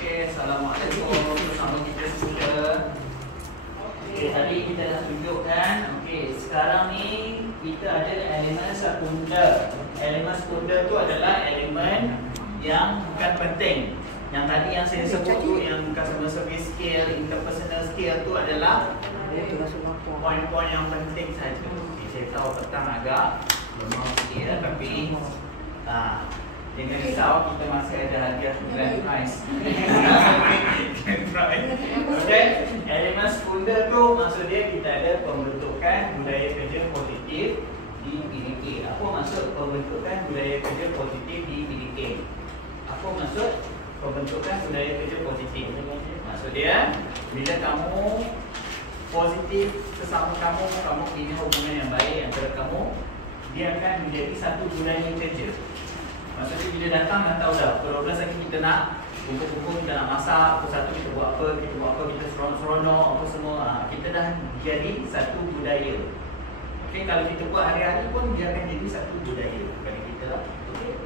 Okey, Assalamualaikum. Bersama kita semua. Okey, tadi kita dah tunjukkan. Okey, sekarang ni kita ada elemen sekunder. Elemen sekunder tu adalah elemen yang bukan penting. Yang tadi yang saya sebut tu, yang customer service skill, interpersonal skill tu adalah poin-poin yang penting saja. Okay, saya tahu petang agak lemah sikit, tapi jangan risau, kita masih ada hadiah grand prize. Grand prize. Okay, elemen sekunder tu maksud dia kita ada pembentukan budaya kerja positif di PDK. Apa maksud pembentukan budaya kerja positif di PDK? Apa maksud pembentukan budaya kerja positif? Maksud dia, bila kamu positif sesama kamu, kamu punya hubungan yang baik antara kamu, dia akan menjadi satu budaya kerja. Maksudnya bila datang dah tahu dah, pukul 12 lagi kita nak kumpul-kumpul, kita nak masak, pukul 1 kita buat apa, kita seronok apa semua. Kita dah jadi satu budaya. Okey, kalau kita buat hari-hari pun dia akan jadi satu budaya bagi kita. Okey.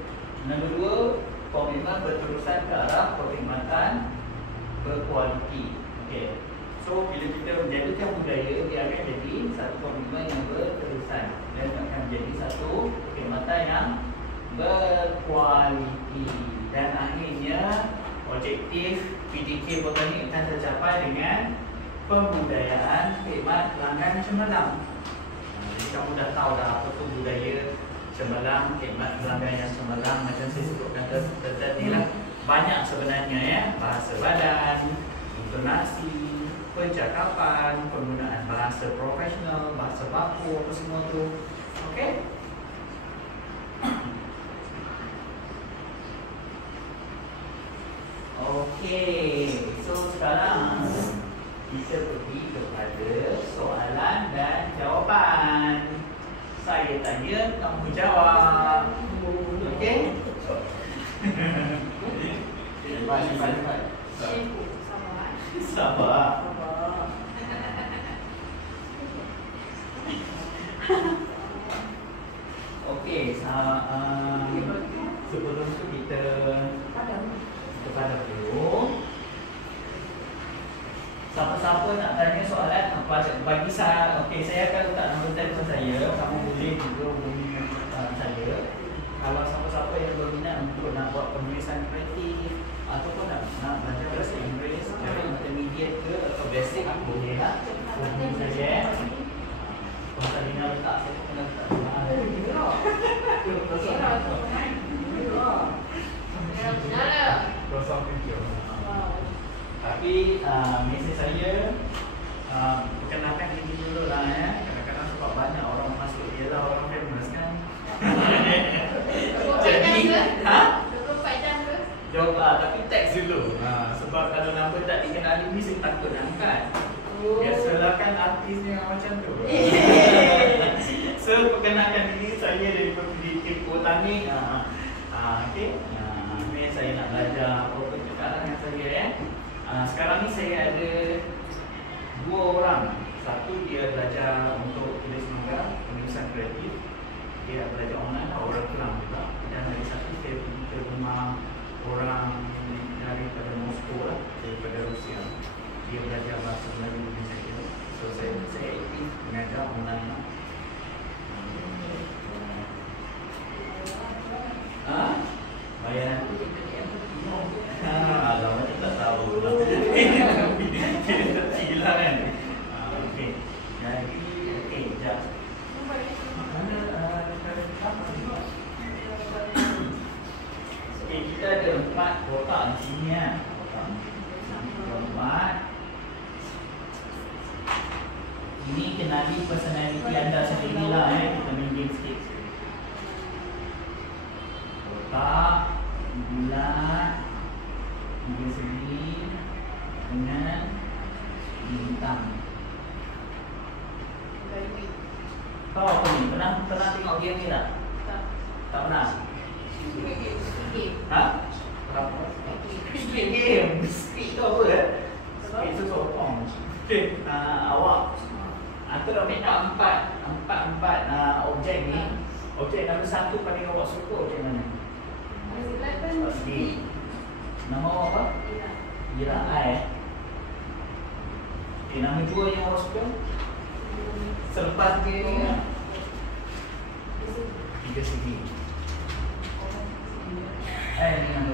Nombor 2, komitmen berterusan ke arah perkhidmatan berkualiti. Okey. So bila kita menjadikan budaya, dia akan jadi satu komitmen yang berterusan dan akan menjadi satu perkhidmatan yang berkualiti, dan akhirnya objektif PDK Botanik akan tercapai dengan pembudayaan khidmat pelanggan cemerlang. Jadi kamu dah tahu dah apa tu budaya cemerlang, khidmat pelanggan yang cemerlang. Macam saya sebutkan tadi lah, banyak sebenarnya ya, bahasa badan, intonasi, percakapan, penggunaan bahasa profesional, bahasa baku, apa semua tu. Okey. Okey, so sekarang kita pergi kepada soalan dan jawapan. Saya tanya, kamu jawab. Okey? Cepat. Sabar. Okey, sebelum tu kita kepada dulu. Siapa-siapa nak tanya soalan bagi saya, okey, saya akan letak nombor telefon saya. Kamu boleh juga hubungi saya. Kalau siapa-siapa yang berminat untuk nak buat penulisan kreatif ataupun nak belajar bahasa Inggeris, intermediate ke atau basic, boleh lah hubungi saya. Kalau Lina letak, saya pun kena letak. Tapi mesej saya perkenalkan diri dulu lah ya. Kadang-kadang sebab banyak orang masuk, dia lah orang famous kan. Jadi, cukup 4 jam ke? Jawab tapi teks dulu. Sebab kalau nombor tak dikenali ni saya takut nak angkat. Biasalah kan artisnya macam tu. So perkenalkan diri saya dari PDK Botanik. Okey. Ni saya nak belajar apa sekarang dengan saya ya. Sekarang ni saya ada 2 orang. Satu dia belajar untuk tulis mangga, penulisan kreatif. Dia belajar online, orang Kelang juga. Dan lagi satu saya pergi ke rumah orang daripada Moskow lah, daripada Rusia. Dia belajar bahasa Melayu dengan saya. So saya aktif mengajar online lah. Bayar nanti kalau macam tak tahu lah. Kita tersilah kan. Okey. Jadi, okey, sekejap. Okey, kita ada 4 kotak di sini ya. Kotak 4. Ini kenali personality anda sendiri lah ya. Kita main game sikit. Kotak, bulat, dia sendiri dengan bintang. Tahu apa ni? Pernah tengok game ni tak? Tak pernah? Ha? Squid Game. Squid tu apa ya? Squid tu sokong. Okay, awak antara ambil empat objek ni. Objek nombor 1 paling awak suka objek mana? Nama awak apa? Ialah I. Okay, nama 2 yang awak suka? Selepas dia ni tiga segi. Ni nama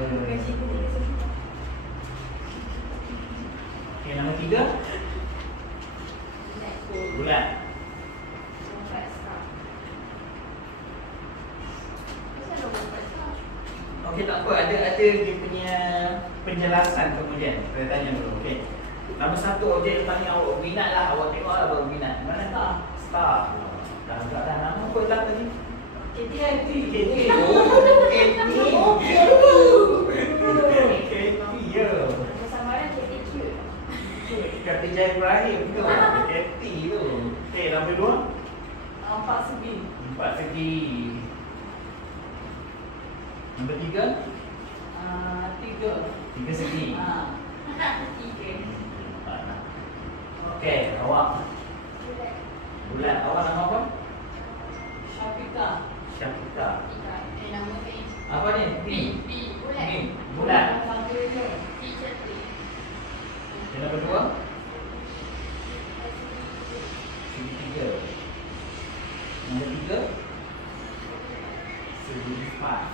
okay, nama 3 bulat. Okey, tak apa, ada dia punya penjelasan kemudian. Saya tanya dulu, okey. Nama 1 objek tanya awak minat lah, awak tengok lah baru minat. Mana tak? Star. Dah agak dah nama apa lah tadi? KTI. Ya. Samaran KTQ. Kata Jai Ibrahim tu. KT tu. Okey, nombor 2? 4 segi. 4 segi. Nombor 3? 3 segi. 3. Okey, awak bulat. Awak nama apa? Syafika. Nama ni. Apa ni? B. Bulat. Ni, bulat. B cantik. Yang nombor 2? Segi 3. Nombor 3? Segi 4.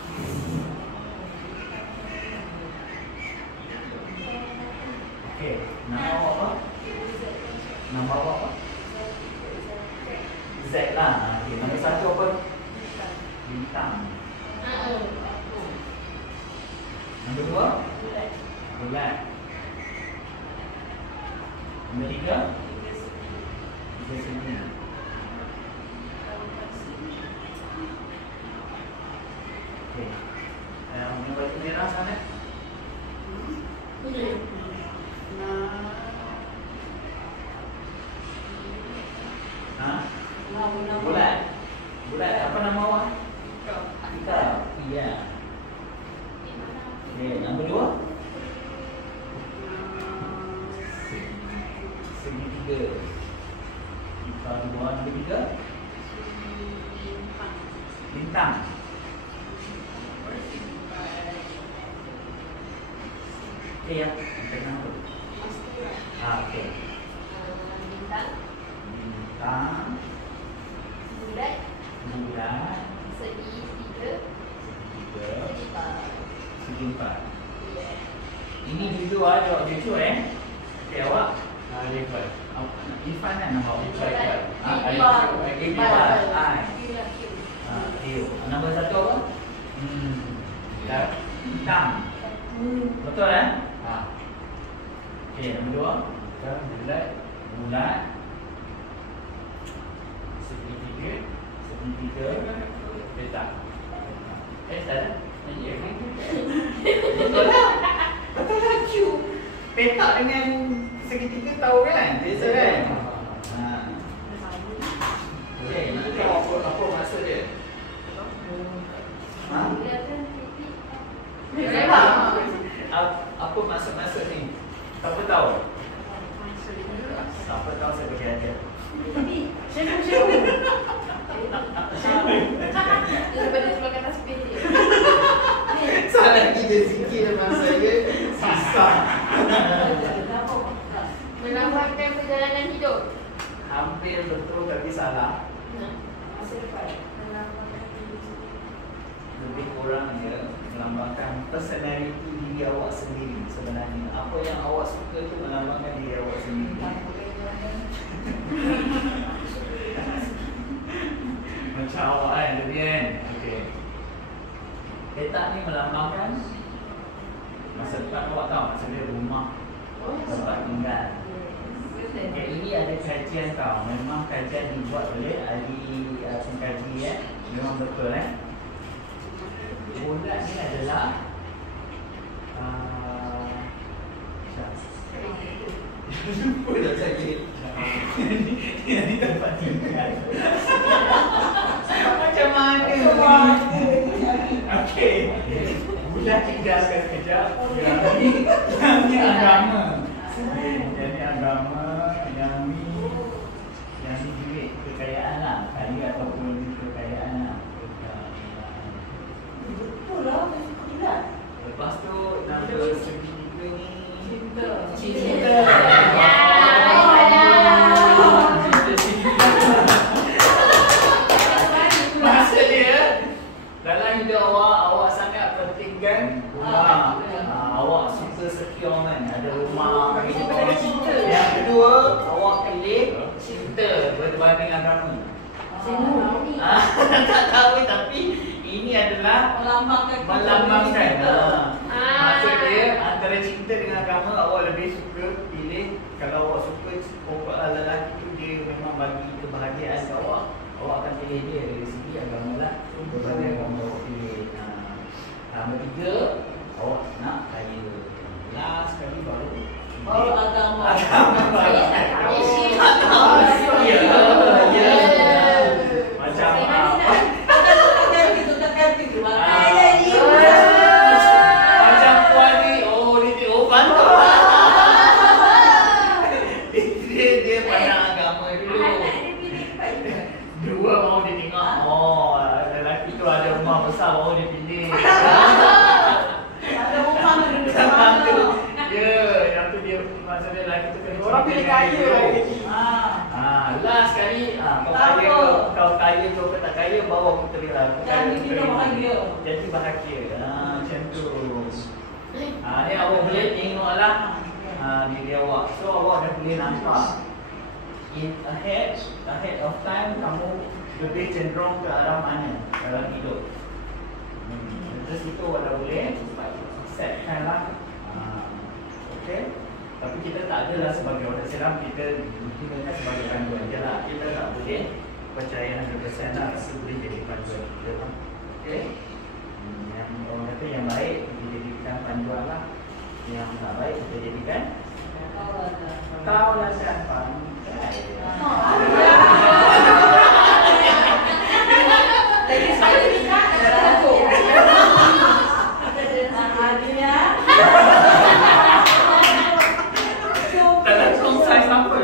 Okey, nama awak apa? Nama awak apa? Z lah. Okey, nombor 1 apa? Bintang. Nombor 2? Bulat. Nombor 3? 3 segi. Okey. Yang baju merah sana? Bulat. Bulat. Apa nama awak? Ika. Iya. Okey, nombor 2? Segi 3. Ika 2. Nombor 3? Bintang. Okey ya. Bintang apa? Okey. Bintang. Bulat. Segi Segi 3. 3. Segi 4. Ini jujur jawab jujur Okey, awak? Irfan kan nama awak? Irfan. Nombor 1 apa? Bintang. Betul Okey, nombor 2? Bulat. Segi 3. Petak. Salah? Betul lah. Betul lah Q. Petak dengan segi 3 tahu kan? Beza kan? Okey, nanti apa maksud dia? Apa maksud ni? Siapa tahu? Siapa tahu saya bagi ajar. Daripada sebelah atas spin dia. Salah kita sikit depan saya. Susah. Melambangkan perjalanan hidup. Hampir betul tapi salah. Masa depan. Lebih kurang melambangkan personality diri awak sendiri sebenarnya. Apa yang awak suka tu melambangkan diri awak sendiri. Macam awak kan, lebih kan? Okey. Petak ni melambangkan masa depan awak tahu, masa dia rumah tempat tinggal. Okay, ini ada kajian tau. Memang kajian dibuat oleh ahli pengkaji memang betul bulat ni adalah lupa dah saya. Ini tempat tinggal. Macam mana ni? Okey. Bulat tinggalkan sekejap. Yang ni agama. Yang ni agama. Yang ni duit kekayaan lah. Kaya ataupun kekayaan lah. Betul lah. Lepas tu nombor segi 3 ni Cinta. Maksud dia dalam hidup awak sangat pentingkan rumah. Awak suka securement, ada rumah. Yang kedua, awak pilih cinta berbanding agama. Tak tahu, tapi ini adalah melambangkan. Maksud dia antara cinta dengan agama, awak lebih suka pilih. Kalau awak suka lelaki tu, dia memang bagi kebahagiaan ke awak, awak akan pilih dia dari segi agama lah. Berbanding agama awak pilih. Nombor 3, awak nak kaya. Last sekali baru agama. Macam macam puan ni, dia pandang. Dia pandang agama dulu. Dua baru dia tengok, lelaki tu ada rumah besar, baru dia pilih. Yang tu dia masa dia lelaki tu kena orang pilih kaya lagi. Last sekali, kau kaya kau tak kaya, bawa aku terlihat. Jadi bahagia. Macam tu. Ni awak boleh tengoklah diri awak. So awak dah boleh nampak ahead of time kamu lebih cenderung ke arah mana dalam hidup. Terus itu awak dah boleh setkan lah. Okay. Tapi kita tak adalah sebagai orang Islam, kita gunakan sebagai panduan je lah. Kita tak boleh percaya 100% lah, rasa boleh jadi panduan kita lah. Okay. Yang orang kata yang baik kita jadikan panduan lah. Yang tak baik kita jadikan tauladan pandai. Lagi sekali tak ada takut. Dalam konsai apa?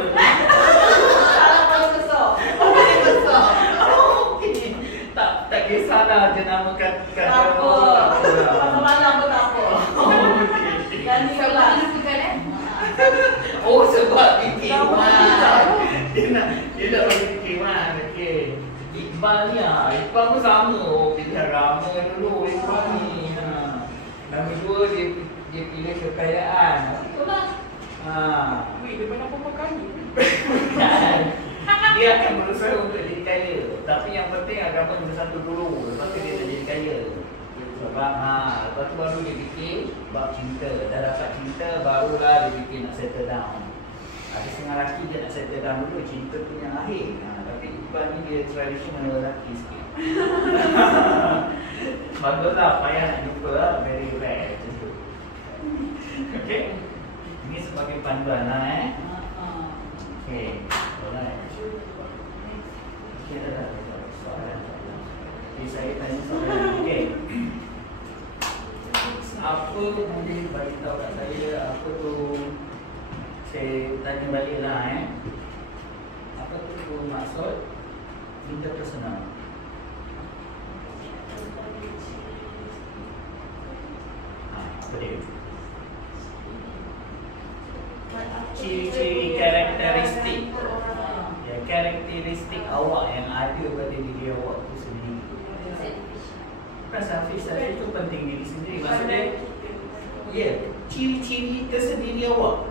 Tak kisahlah jenama kata malam pun tak apa. Ganti pula. Sebab fikir dia nak bagi fikir okay. Iqbal ni Iqbal pun sama. Pilih agama dulu Iqbal ni. Nombor 2 dia pilih kekayaan. Dia banyak pemakannya. Dia akan berusaha untuk jadi kaya. Tapi yang penting agama nombor 1 dulu. Lepas tu dia nak jadi kaya. Sebab lepas tu baru dia fikir bab cinta. Dah dapat cinta, barulah dia fikir nak settle down. Ada setengah lelaki dia nak settle down dulu, cinta tu yang akhir. Tapi Iqbal ni dia tradisional lelaki sikit. Baguslah, payah nak jumpa lah. Very rare macam tu. Okay. Ini sebagai panduan lah Okay. Alright. Okay, dah soalan. Okay, saya tanya soalan. Okay. Apa boleh bagi tahu kat saya apa tu? Saya tanya balik lah Apa tu maksud interpersonal? Apa dia? Ciri-ciri karakteristik. Ya, karakteristik awak yang ada pada diri awak tu sendiri. Bukan selfish itu penting diri sendiri. Maksudnya, ya, ciri-ciri tersendiri awak.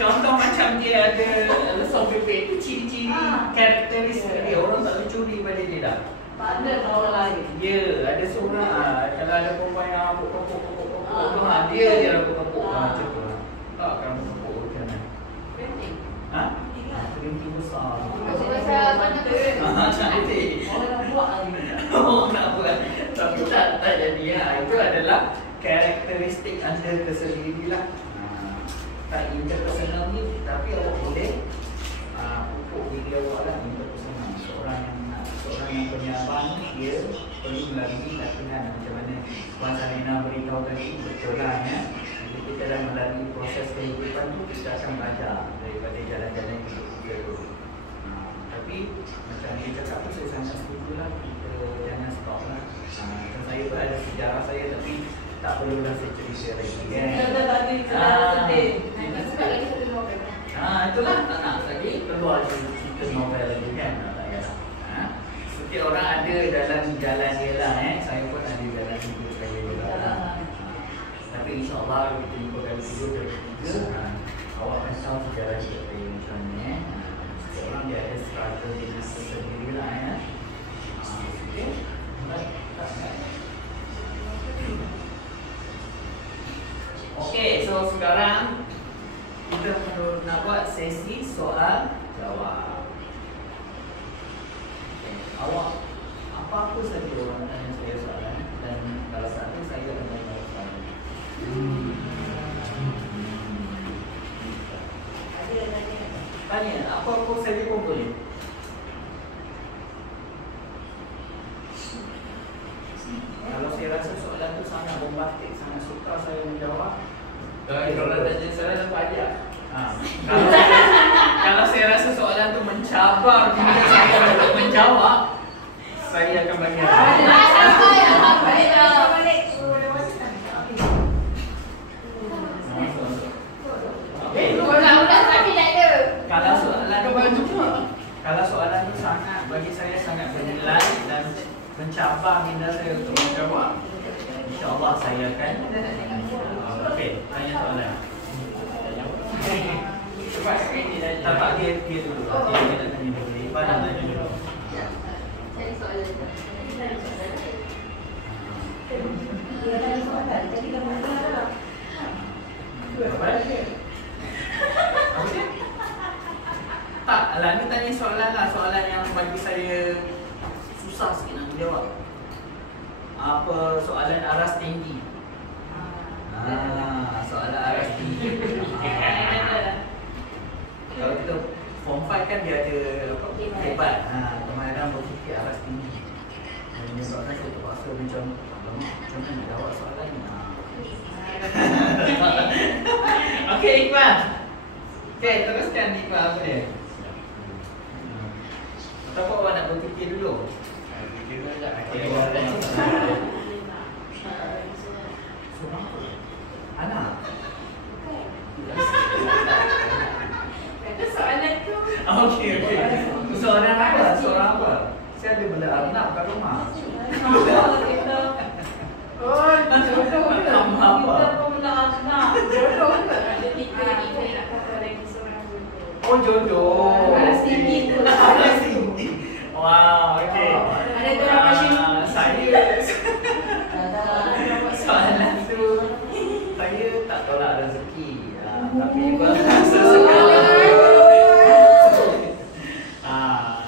Contoh macam dia ada lesong pepek itu ciri-ciri karakteristik dia. Orang tak boleh curi pada dia dah. Ada orang lain. Ya, ada seorang kalau ada perempuan yang rambut kepuk dia je rambut kepuk. Macam tu lah. Tak rambut kepuk macam mana? Penting. Kerinting besar. Cantik. Orang nak buat lagi. Nak buat. Tapi tak jadi. Itu adalah karakteristik anda tersendiri lah. Tak interpersonal ni, tapi awak boleh pupuk diri awak lah interpersonal. Seorang yang penyabar ni, dia perlu melalui latihan macam mana Puan Sarina beritahu tadi, betul lah Jadi kita dah melalui proses kehidupan tu, kita akan belajar daripada jalan-jalan hidup kita tu. Tapi macam dia cakap tu, saya sangat setuju lah, kita jangan stop lah. Macam saya pun ada sejarah saya, tapi tak perlulah saya cerita lagi kan. Kita tadi sejarah sedih. Nanti sebab lagi satu novel. Itulah tak nak lagi keluar cerita novel lagi kan. Tak payah. Setiap orang ada dalam jalan dia lah Saya pun ada jalan hidup saya juga. Tapi insyaAllah kita jumpa kali kedua. Awak akan tahu sejarah hidup saya macam ni. Setiap orang dia ada struggle dia sendiri lah Okay. Okay, so sekarang kita nak buat sesi soal jawab. Awak apa-apa saja orang tanya saya soalan dan kalau satu saya akan jawab soalan. Tanya apa-apa saja pun boleh. Kalau saya rasa soalan tu sangat bombastik, sangat suka saya menjawab. Kalau tanya saya dapat ajar. Kalau saya rasa soalan tu mencabar jika saya untuk menjawab, saya akan bagi Kalau soalan tu sangat bagi saya sangat bernilai dan mencabar minda saya untuk menjawab, insyaAllah saya akan okey, tanya soalan. Cepat sikit tak dia dulu. Dia nak tanya dulu. Iban nak tanya dulu. Cari soalan. Dia tanya soalan, jadi dah mula dah. Tak, alah ni tanya soalan lah, soalan yang bagi saya susah sikit nak jawab. Apa soalan aras tinggi? Soalan aras tinggi. Kalau kita form 5 kan dia ada apa? Hebat. Kemahiran berfikir aras tinggi. Dan menyebabkan saya terpaksa macam mana nak jawab soalan ni. Okey, Iqbal. Okey, teruskan Iqbal apa dia? Ataupun awak nak berfikir dulu? Fikir dulu tak? Anak? Itu soalan tu. Okey. Soalan apa? Soalan apa? Saya ada benda anak kat rumah. Oh, jodoh ke? Apa? Kita pun nak anak. Jodoh ke? Ada tiga nak kata lagi seorang jodoh. Oh, jodoh. Aras tinggi tu. Aras tinggi. Wow, okey. Ada tu orang passion. Saya soalan tu saya tak tolak rezeki. Tapi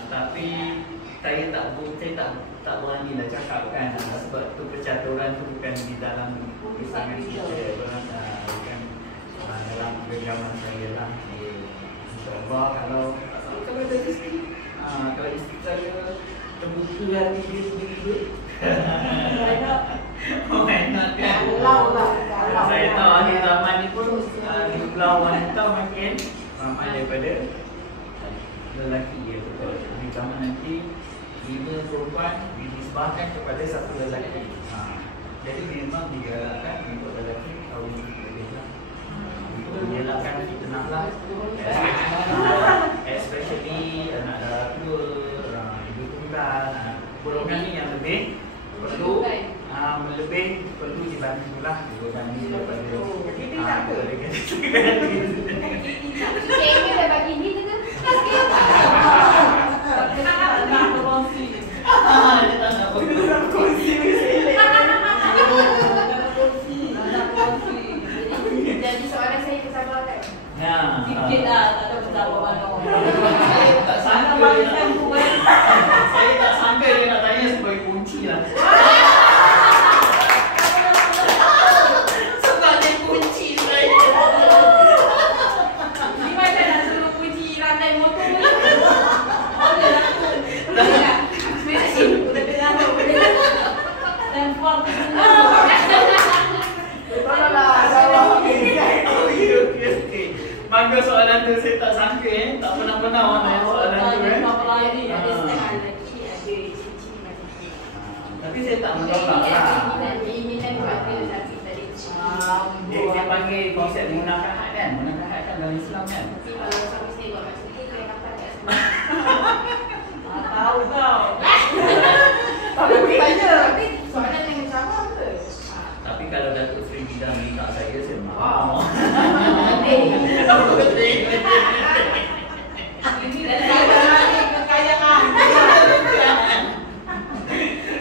tapi saya tak berani lah cakap kan, sebab tu percaturan tu bukan di dalam pasangan kita, bukan dalam genggaman saya lah. InsyaAllah kalau ada rezeki, kalau isteri saya terbuka hati dia sendiri, why not kan? Saya tahu akhir zaman ni pun jumlah wanita makin ramai daripada lelaki ya, betul. Di zaman nanti 5 perempuan dinisbahkan kepada 1 lelaki. Jadi memang digalakkan untuk lelaki kahwin lebih lah. Untuk mengelakkan fitnah lah. Especially anak daratul, ibu tunggal, golongan ni yang lebih perlu dibantu lah, dibanding daripada Kita tak apa. Kayaknya dah bagi ni tu. Nak berkongsi. Dia tak nak berkongsi. Jadi soalan saya tersabar kan? Sikit lah, tak ada berapa mana. Saya tak sangka dia nak, saya tak sangka dia nak tanya sebagai kunci lah. Sebagai kunci saya. Ni macam nak suruh kunci rantai motor ni. Boleh lah tu. Boleh tak? Mesin udah dengar tu. Dan buat Okey. Bangga soalan tu saya tak sangka tak pernah orang tanya soalan tu Ada setengah lelaki, ada cincin macam tu. Tapi saya tak menolak lah. konsep munakahat kan? Munakahat kan dalam Islam kan? Tapi kalau suami isteri buat macam tu, kena dapat kat semua. Tahu kau. Tapi soalan yang sama ke? Tapi kalau Datuk Seri Bidang minta saya Oh. mau. Ini dah Kekayaan.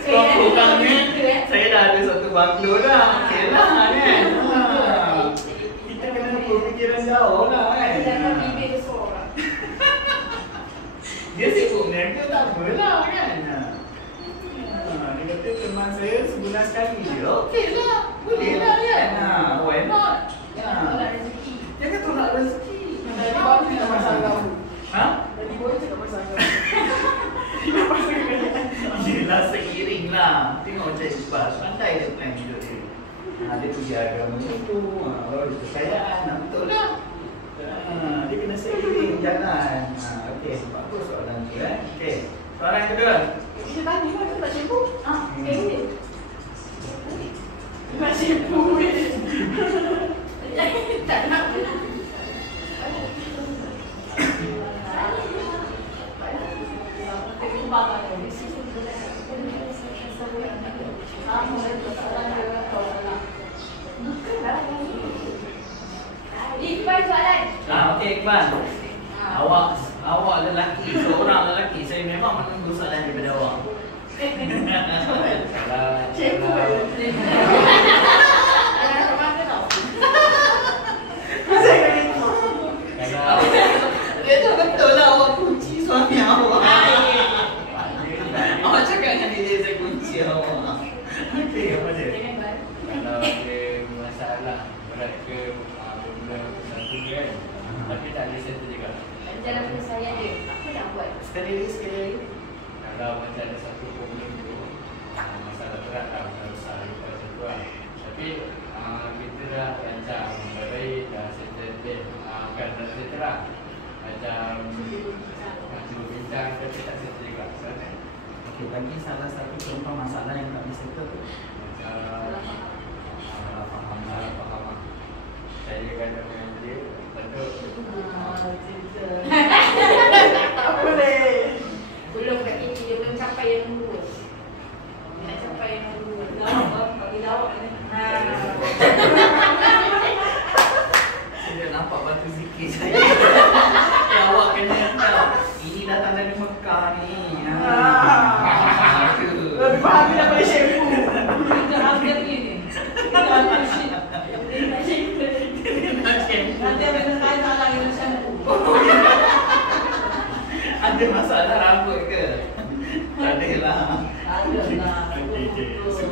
Kurangnya saya dah ada satu banglo dah. Okey lah kan? Kita kena berfikiran jauh lah kan? Jangan bibir besar. Dia sibuk niaga tak apalah kan? Dia kata teman saya sebulan sekali je. Okey lah. Boleh lah kan? Why not? Tolak rezeki. Jangan tolak rezeki. Tadi baru cakap pasal kau. Ha? Tadi baru cakap pasal kau. Yelah seiring lah. Tengok macam Iqbal. Pandai dia plan hidup dia. Dia pergi agama tu. Baru dia kekayaan. Betul lah. Dia kena seiring jalan. Okey. Bagus soalan tu kan. Okey. Soalan yang kedua. Kita tanya lah, kita nak sibuk. Ini. Nak sibuk. Tak nak. Iqbal soalan. Okey Iqbal. Awak lelaki, seorang lelaki. Saya memang menunggu soalan daripada awak. Cikgu. Dia tu betul lah awak kunci suami awak. Awak cakap dengan dia saya kunci awak. Okey, apa dia? Kalau ada masalah berat ke bermula satu kan, tapi tak ada settle juga. Dalam penyelesaian dia, apa nak buat? Sekali lagi. Kalau macam ada satu problem tu, masalah berat lah, masalah besar macam tu lah. Tapi kita dah rancang baik-baik, dah settle dia. Bukan dah settle lah, macam bincang tapi tak settle juga. Soalnya Okey, bagi salah satu contoh masalah yang tak bisa tu. salah faham lah. Saya kata dengan dia, tentu Tak boleh. Belum kat ini, dia belum capai yang dua. Dia nak capai yang dua. Bagi lawak ni. Saya dah nampak batu zikir saya. Yang awak kena tahu. Ini datang dari Mekah ni. Lebih faham daripada cikgu. Kita hampir ni. Kita hampir shit. Nanti apa yang saya salah yang macam tu. Ada masalah rambut ke? Tak ada lah. Ada lah.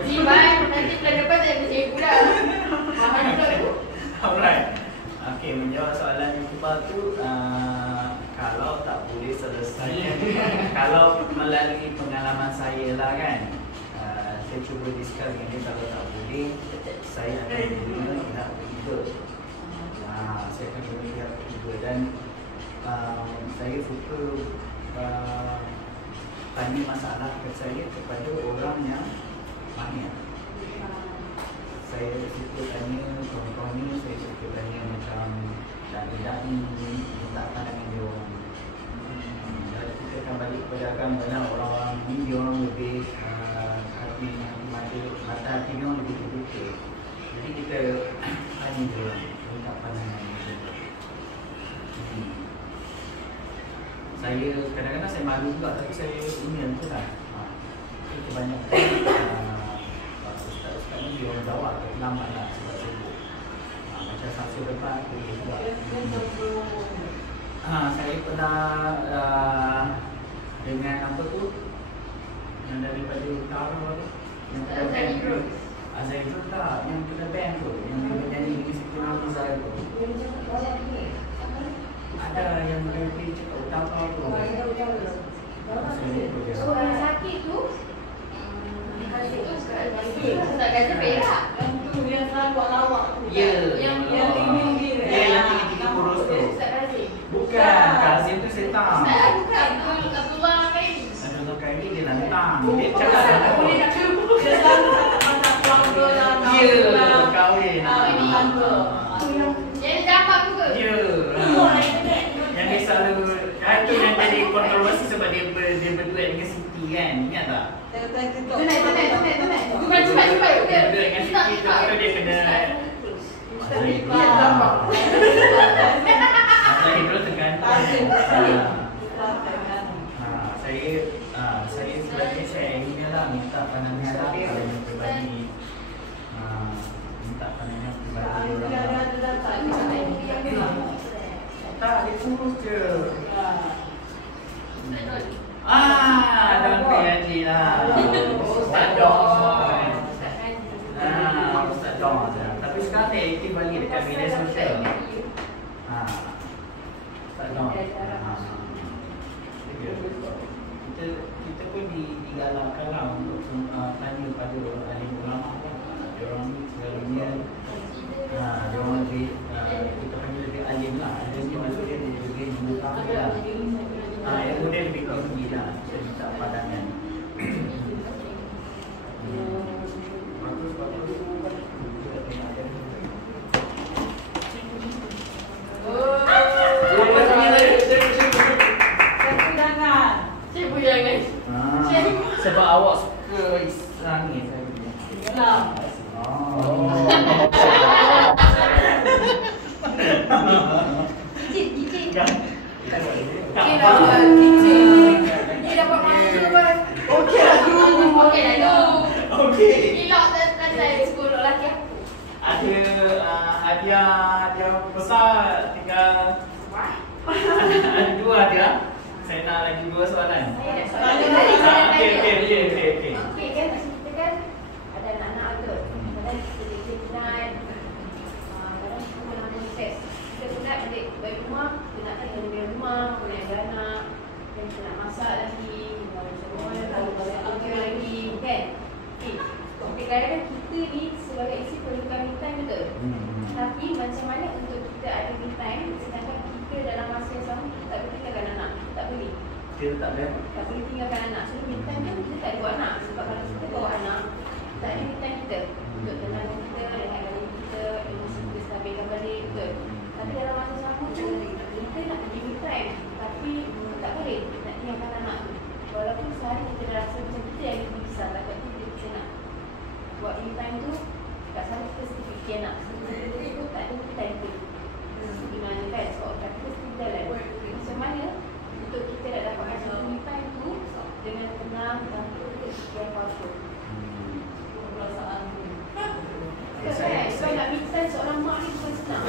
Iman, nanti bulan depan saya bercakap pula. Faham tak tu? Alright. Okey, menjawab soalan yang Iqbal tu, kalau tak boleh selesai, kalau melalui pengalaman saya lah kan, saya cuba discuss dengan dia. Kalau tak boleh, saya akan guna pihak ketiga. Saya akan guna pihak ketiga dan saya suka tanya masalah ke saya kepada orang yang mahir. Saya suka tanya kawan-kawan ni, saya suka tanya macam dai-dai minta pandangan dia orang. Dan kita akan balik kepada agama lah. Orang-orang ni dia orang lebih hati mata hati dia orang lebih terbuka. Jadi kita tanya dia orang minta pandangan dia. Saya kadang-kadang saya malu juga, tapi saya email tu lah. Kebanyakan ustaz-ustaz ni dia orang jawab lambat lah sebab sibuk. Macam Sabtu depan aku buat. Saya pernah dengan apa tu, yang daripada utara tu, yang kena band tu. Zaidul tak, yang kena band tu, yang dia bernyanyi dengan Siti Nurhaliza tu. Ada yang dia cakap utara tu. So, yang sakit tu, tak gaji perak. Yang tu yang selalu lawak tu. Ya. Yang tinggi-tinggi tu. Ya, yang tinggi-tinggi kurus tu. Ustaz Razif. Bukan, Kazim tu setan. Ustaz bukan. Abdullah Kaini. Abdullah Kaini dia nantang. Dia Ustaz cakap tak boleh nak keluar. Dia selalu tak pasal keluarga lah. ya, kahwin. Tangga. Tu yang Cepat. Dia dengan sikit tu dia kena saya dulu tergantung. Saya sebenarnya saya inilah minta pandangan lah kalau yang pribadi. Minta pandangan pribadi orang. Tak, dia kurus je. Don't PNG lah. Ustaz Don. Ustaz Don je. Tapi sekarang dia aktif balik dekat media sosial. Ustaz Don. Kita pun digalakkan lah untuk tanya pada alim ulama kan. Dia orang ni selalunya dia orang lebih kita panggil lebih alim lah. Alim ni maksudnya dia lebih mengetahui lah. Yang kemudian lebih tinggi lah. Saya minta pandangan. Sebab awak suka Islam ni saya punya. Cicit. Tak Ni dapat masuk kan. Okey lah tu. Okey. Elok dan sekolah lelaki aku. Ada hadiah besar tinggal ada 2 hadiah. Saya nak lagi 2 soalan. Okey. Okey kan kita kan ada anak-anak tu. Kadang kita dekat kadang kita nak proses. Kita pula adik balik rumah, kita nak tinggal di rumah, boleh beranak, dan kita nak masak lagi, lalu balik lagi kan. Okey, kadang-kadang kita ni sebagai isteri perlukan me time betul. Tapi macam mana untuk kita ada me time sedangkan kita dalam masa yang sama kita tak boleh tinggalkan anak. Tak boleh. Kita tak boleh tinggalkan anak. So me time kan kita tak ada buat anak. Sebab kalau kita bawa anak, tak ada me time kita untuk tenangkan kita, dengan diri kita, emosi kita stabilkan balik betul. Tapi dalam masa sama tu kita nak pergi me time. Tapi tak boleh nak tinggalkan anak tu. Walaupun sehari kita rasa macam kita yang lebih besar, takut kita nak buat me time tu, tak selalu kita mesti fikir anak. Sebenarnya tu tak ada me time tu. Di mana kan, sebab kita mesti jalan. Macam mana untuk kita nak dapatkan satu me time tu dengan tenang tanpa kita fikir apa-apa. Sebab nak me time seorang mak ni bukan senang.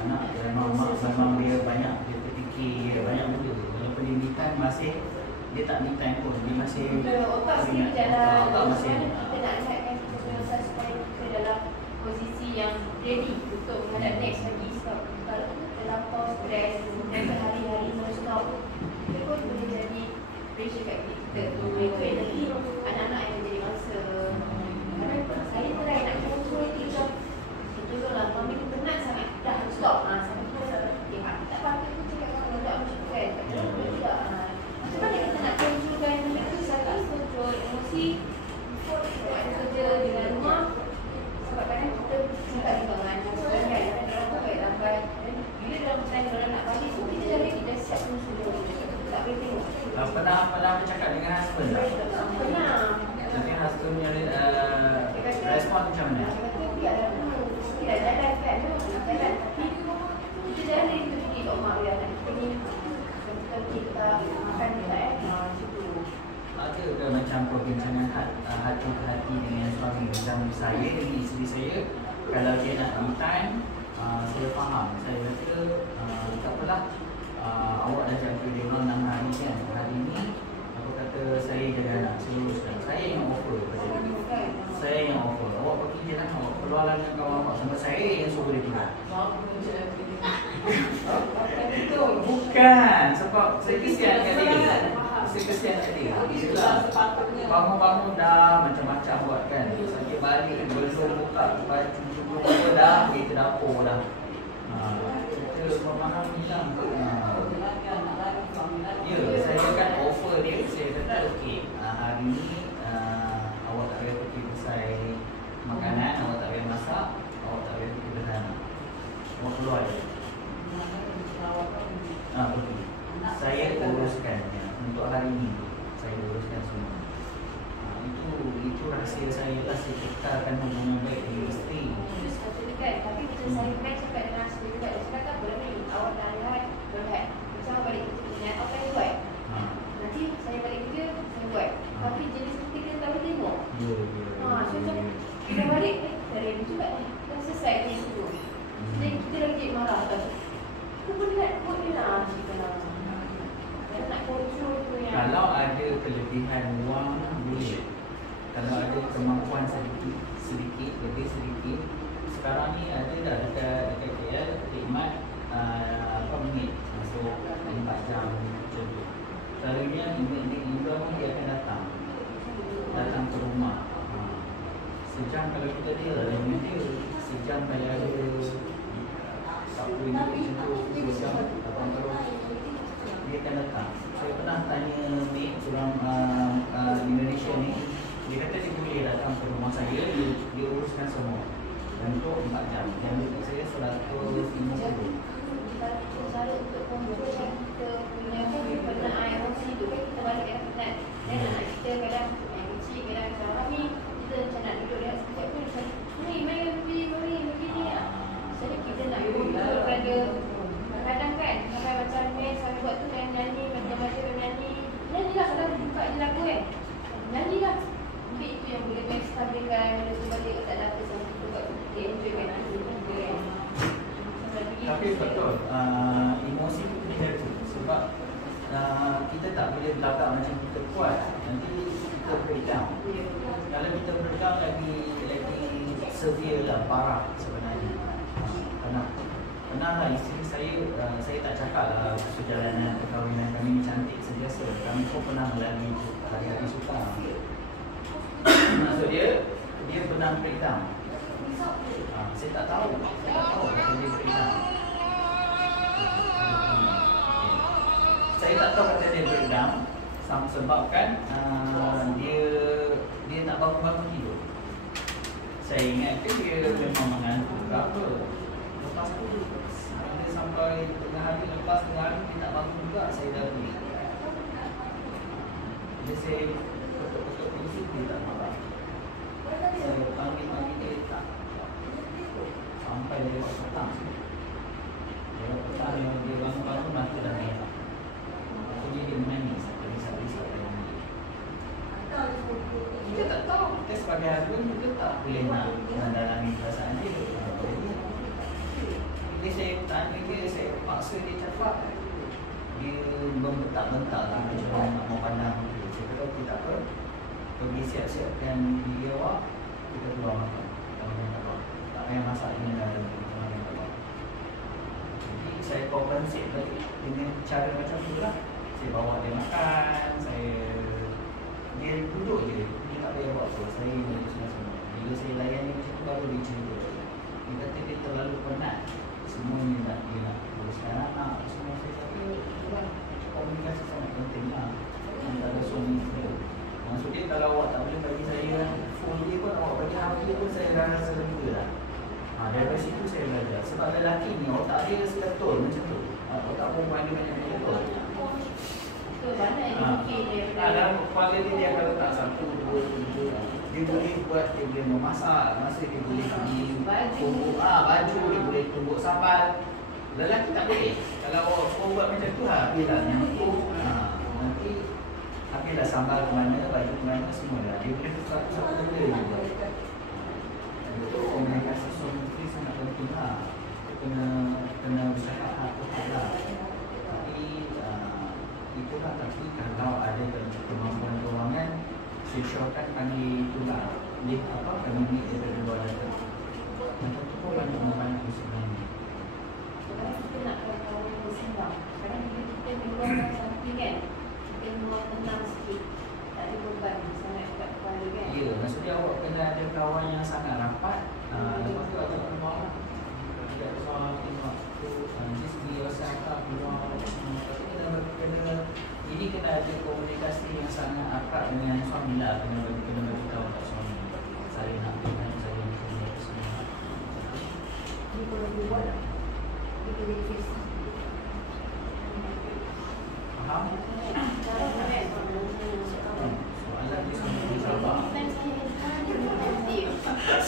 Anak memang dia banyak dia terfikir banyak benda. Walaupun dia me time masih dia tak me time pun dia masih Otak mesti berjalan. Otak masih Kita nak lihatkan kita punya usaha supaya kita dalam posisi yang ready untuk menghadap next lagi. Sebab kalau kita terlampau stres dan berhari-hari non-stop, kita pun boleh jadi pressure kat diri kita. Itu yang nanti anak-anak yang menjadi mangsa. Kadang saya try nak control kita. Contohlah, mami ni penat sangat. Dah stop. Sampai kita dah fikir. Tak patut kita cakap kalau tak macam tu kan. Tak. Macam mana kita nak controlkan benda tu? Saya control emosi. Kita ada kerja dengan rumah. Sebab kadang kita tak timbangan. Kadang-kadang orang tu baik lambat. Bila dalam time orang nak balik tu, kita dah ready, dah siap pun semua. Tak boleh tengok. Pernah bercakap dengan husband tak? Pernah. Nanti husband punya respon macam mana? Dia kata, biar dah dulu. Tidak jalan kan. Jalan. Tapi kita jalan dari tu pergi kat mak dia. Kita ni kita makan dia macam tu. Ada ke macam perbincangan hati ke hati dengan suami? Macam saya dengan isteri saya, kalau dia nak me time, saya faham. Saya kata tak apalah, awak dah jaga dia orang 6 hari kan. Hari ni apa kata saya jaga anak seluruhnya. Saya yang offer pada dia. Saya yang offer. Awak pergi je lah, awak keluar lah dengan kawan awak. Sampai saya yang suruh dia tinggal. Bukan, sebab saya kesian kat dia. Saya kesian kat dia. Bangun-bangun dah macam-macam buat kan. Sakit balik, belum buka baju semua dah pergi ke dapur dah. Kita memahami lah. Ya, saya kan offer dia. Saya kata okey, hari ni awak tak payah pergi besar makanan, awak tak payah masak, awak tak payah pergi beranak. Awak keluar je. Pergi. Saya uruskan untuk hari ini. Saya uruskan semua. saya lah, saya tekankan hubungan baik dengan isteri. Itu sepatutnya kan. Tapi macam saya kemarin cakap dengan Asri juga, dia cakap tak boleh ni, awak dah rehat, rehat. Macam awak balik kerja penat, apa yang buat? Nanti saya balik kerja, saya buat. Tapi jenis seperti kita tak boleh tengok. Ya. So macam kita balik, dah ready juga ni. Dah selesai ni tu. Jadi kita lagi marah tau. Aku pun nak buat ni lah. Kita nak control tu yang. Kalau ada kelebihan wang, boleh. Kalau ada kemampuan sedikit, lebih sedikit. Sekarang ni ada dah dekat KL, khidmat minit masuk 4 jam macam tu. Selalunya minit Indra pun dia akan datang ke rumah. Sejam kalau kita dia, sejam kalau ada 40 minit macam tu, sejam 80 dia akan datang. Saya pernah tanya ni seorang di Malaysia ni, dia kata dia boleh datang ke rumah saya, dia uruskan semua untuk 4 jam. Yang untuk saya 150. Cara untuk kontrolkan kita punya penat emosi tu kan, kita balik kadang penat. Dan anak kita kadang kecil, kadang macam kami, kita macam nak duduk dia sekejap pun macam mari begini lah. Jadi kita nak kontrolkan dia. Kadang-kadang kan, sampai macam main sampai buat tu kan, nyanyi, macam-macam nyanyi lah, kadang buka je lagu kan, nyanyi lah. Mungkin itu yang boleh menstabilkan benda tu balik, tak ada apa sama kita buat, kita enjoy kan nyanyi juga kan. Tapi betul, emosi itu kena jaga sebab kita tak boleh belagak macam kita kuat, nanti kita breakdown. Kalau kita breakdown lagi severe lah, parah sebenarnya. Pernah lah isteri saya tak cakap lah perjalanan perkahwinan kami ni cantik sentiasa. Kami pun pernah melalui hari-hari sukar. Maksud dia pernah breakdown. Saya tak tahu macam dia breakdown. Saya tak tahu kata dia breakdown sebabkan dia nak bangun tidur. Saya ingat dia memang mengantuk ke apa. Lepas tu dia sampai tengah hari, lepas tengah hari dia tak bangun juga, saya dah beri. Bila saya ketuk-ketuk pintu dia tak marah. Saya panggil dia tak. Sampai lewat petang. Lewat petang dia bangun-bangun mata dah merah. Jadi dia menangis, risau-risau dia menangis. Kita tak tahu, kita sebagai husband kita tak boleh nak mendalami perasaan dia. Bila saya tanya dia, saya paksa dia cakap, dia membentak-bentak lah macam nak mau pandang. Saya kata okey tak apa, pergi siap-siapkan diri awak, kita keluar makan. Tak payah masak ini dah ada yang tak. Jadi saya compensate balik dengan cara macam tu lah. Saya bawa dia makan, dia duduk je, dia tak payah buat apa. Saya semua. Bila saya layan dia macam tu, baru dia cerita. Dia kata dia terlalu penat. Semuanya dia nak uruskan anak, semua. Saya kata komunikasi sangat penting lah antara suami isteri. Maksud dia kalau awak tak boleh bagi saya phone dia pun, awak bagi HP pun saya dah rasa lemah lah. Dari situ saya belajar. Sebab lelaki ni otak dia seletul macam tu. Otak perempuan dia banyak betul. Dalam kepala dia akan letak 1, 2, 3. Dia boleh buat, dia boleh memasak, masa dia boleh pergi tumbuk baju, dia boleh tumbuk sambal. Lelaki tak boleh. Kalau awak buat macam tu, habislah nyantuk. Nanti habislah sambal ke mana, baju ke mana, semua dah. Dia boleh satu-satu benda juga. Itu komunikasi suami isteri sangat penting lah. Kena bercakap hati lah. Tapi itulah, tapi kalau ada kemampuan kewangan, sesuaikan kami itulah. Kami ni ada dua data. Macam tu pun banyak membantu sebenarnya. Kalau kita nak kawan yang bersimbang, kadang kita meluangkan something kan, kita mau tenang sikit, tak ada beban sangat kat kepala kan. Ya, maksudnya awak kena ada kawan yang sangat rapat. Lepas tu ajak keluar lah. Ajak keluar, tengok tu, just be yourself lah, keluar. Ini kena ada komunikasi yang sangat akrab dengan suami lah. Kena bagi tahu kat suami, saya nak dengan saya ni semua. Ini kalau dia buat, dia boleh face. Faham? Soalan dia semua sabar.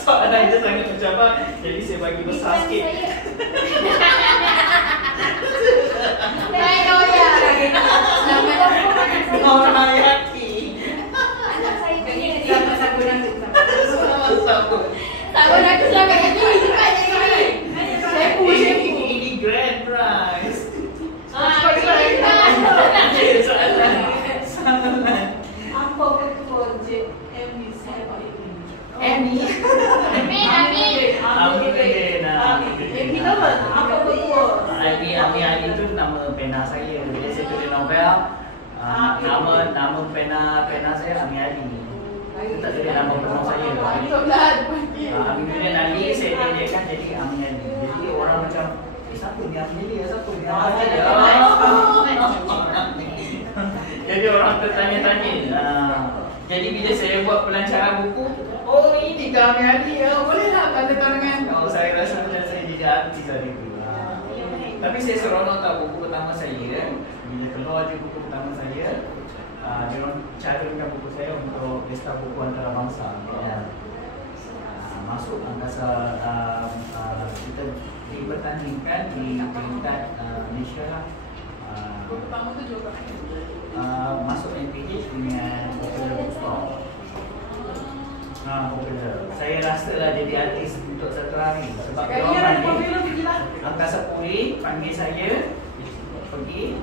Soalan dia sangat mencabar, jadi saya bagi besar sikit. Orang Hayati. Anak saya kena Sabun aku. Sabun. Tahun aku selamat ini. Ini grand prize. Okey, soalan. Apa betul je MB saya Pak Ibu? Annie. Amin. MB nama apa betul? Ami itu nama pena saya. Bila saya tulis novel, nama pena saya Ami Ali. Tak ada nama penuh saya. Ami kemudian Ali saya jadikan jadi Ami Ali. Jadi orang macam siapa ni Ami Ali? Siapa ni Ami Ali? Jadi orang tertanya-tanya. Jadi bila saya buat pelancaran buku, oh ini Ami Ali, boleh tak tanda tangan? Oh saya rasa macam saya jadi artis hari itu. Tapi saya seronok tahu buku pertama saya. Bila keluar je buku pertama saya, dia orang cadangkan buku saya untuk pesta buku antarabangsa. Masuk angkasa, kita dipertandingkan di peringkat Malaysia lah. Buku pertama tu juga Masuk MPH dengan Popular Bookstore. Popular. Saya rasa lah jadi artis untuk satu hari. Sebab dia orang panggil Angkasa Puri panggil saya pergi,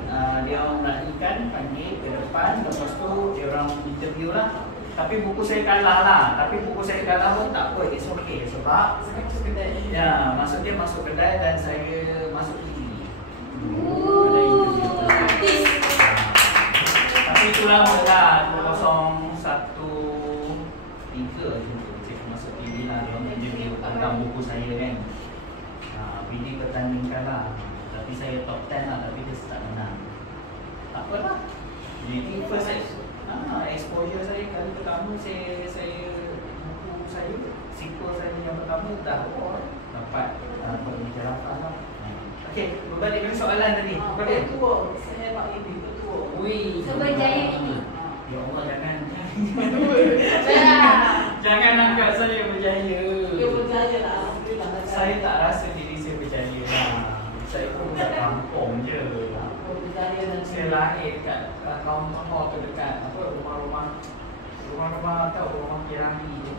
dia orang nak ikan panggil ke depan, lepas tu dia orang interview lah. Tapi buku saya kalah lah. Tapi buku saya kalah pun tak apa, it's okay. Sebab ya, maksudnya masuk kedai dan saya masuk TV. Kedai interview. Tapi itulah mula 2013 saya masuk TV lah. Dia orang interview tentang buku saya kan. Pilih pertandingkan lah. Tapi saya top 10 lah, tapi dia tak menang. Tak apalah. Jadi first exposure saya kali pertama saya buku saya, sequel saya yang pertama dah dapat pengiktirafan lah. Okey, berbalik dengan soalan tadi. Apa dia? Betul. Saya Pak Ibu betul. Wih. Berjaya ini. Ya Allah jangan. Jangan angkat saya berjaya. Dia berjaya lah. Alhamdulillah. Saya tak rasa diri saya berjaya lah. Saya pun budak kampung je. Berjaya dan Saya lahir dekat kampung tu dekat apa rumah-rumah tahu rumah Kirahi tu.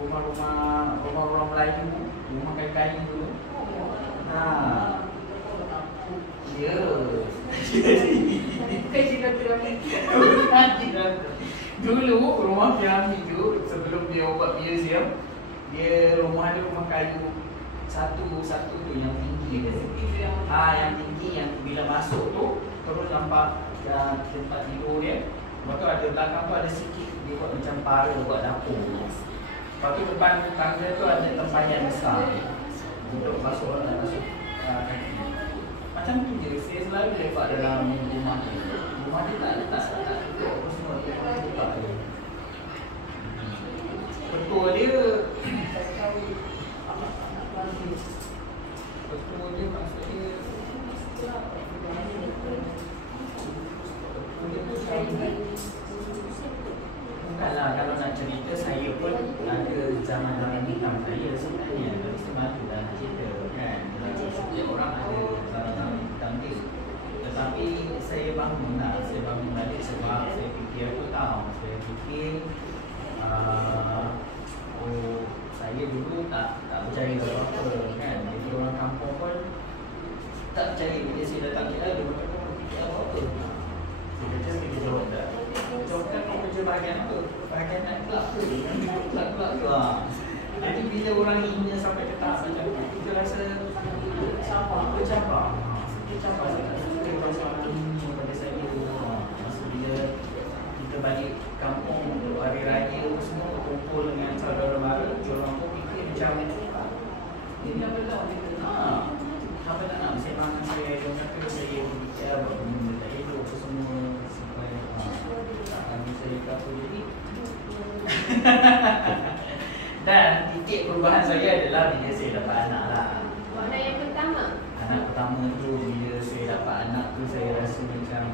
Rumah-rumah Melayu, rumah kayu-kayu dulu. Ya. Dulu rumah Kirahi tu sebelum dia buat museum, dia rumah dia rumah kayu satu tu yang tinggi tu. Yang tinggi yang bila masuk tu terus nampak tempat tidur dia. Lepas tu ada belakang tu ada sikit dia buat macam para buat dapur. Lepas tu depan tangga tu ada tempayan besar untuk masuk kaki. Macam tu je, saya selalu lepak dalam rumah tu. Rumah dia tak tutup apa semua, dia buka je. Betul dia maksud dia bukanlah kalau nak cerita saya pun ada zaman-zaman hitam saya sebenarnya. Tapi semalu dah nak cerita kan. Setiap orang ada zaman-zaman hitam dia. Tetapi saya bangun balik sebab saya fikir apa tahu. Saya fikir saya dulu tak percaya apa-apa kan. Jadi orang kampung pun tak percaya bila saya datang KL dia berkata fikir apa-apa. Saya kata kita jawab tak. Jawabkan kau kerja bahagian apa? Bahagian nak kelab ke? Kelab ke? Jadi bila orang hina sampai ke tahap macam tu, kita rasa bercabar. Saya tak suka pasal orang hina pada saya. Masa bila kita balik kampung untuk hari raya semua berkumpul dengan saudara mara, orang pun fikir macam ini apa tak? Apa tak nak sembang saya, dia kata saya fikir buat benda tak elok apa semua sampai tak kami saya kata jadi. Dan titik perubahan saya adalah bila saya dapat anak lah. Anak yang pertama. Anak pertama tu bila saya dapat anak tu saya rasa macam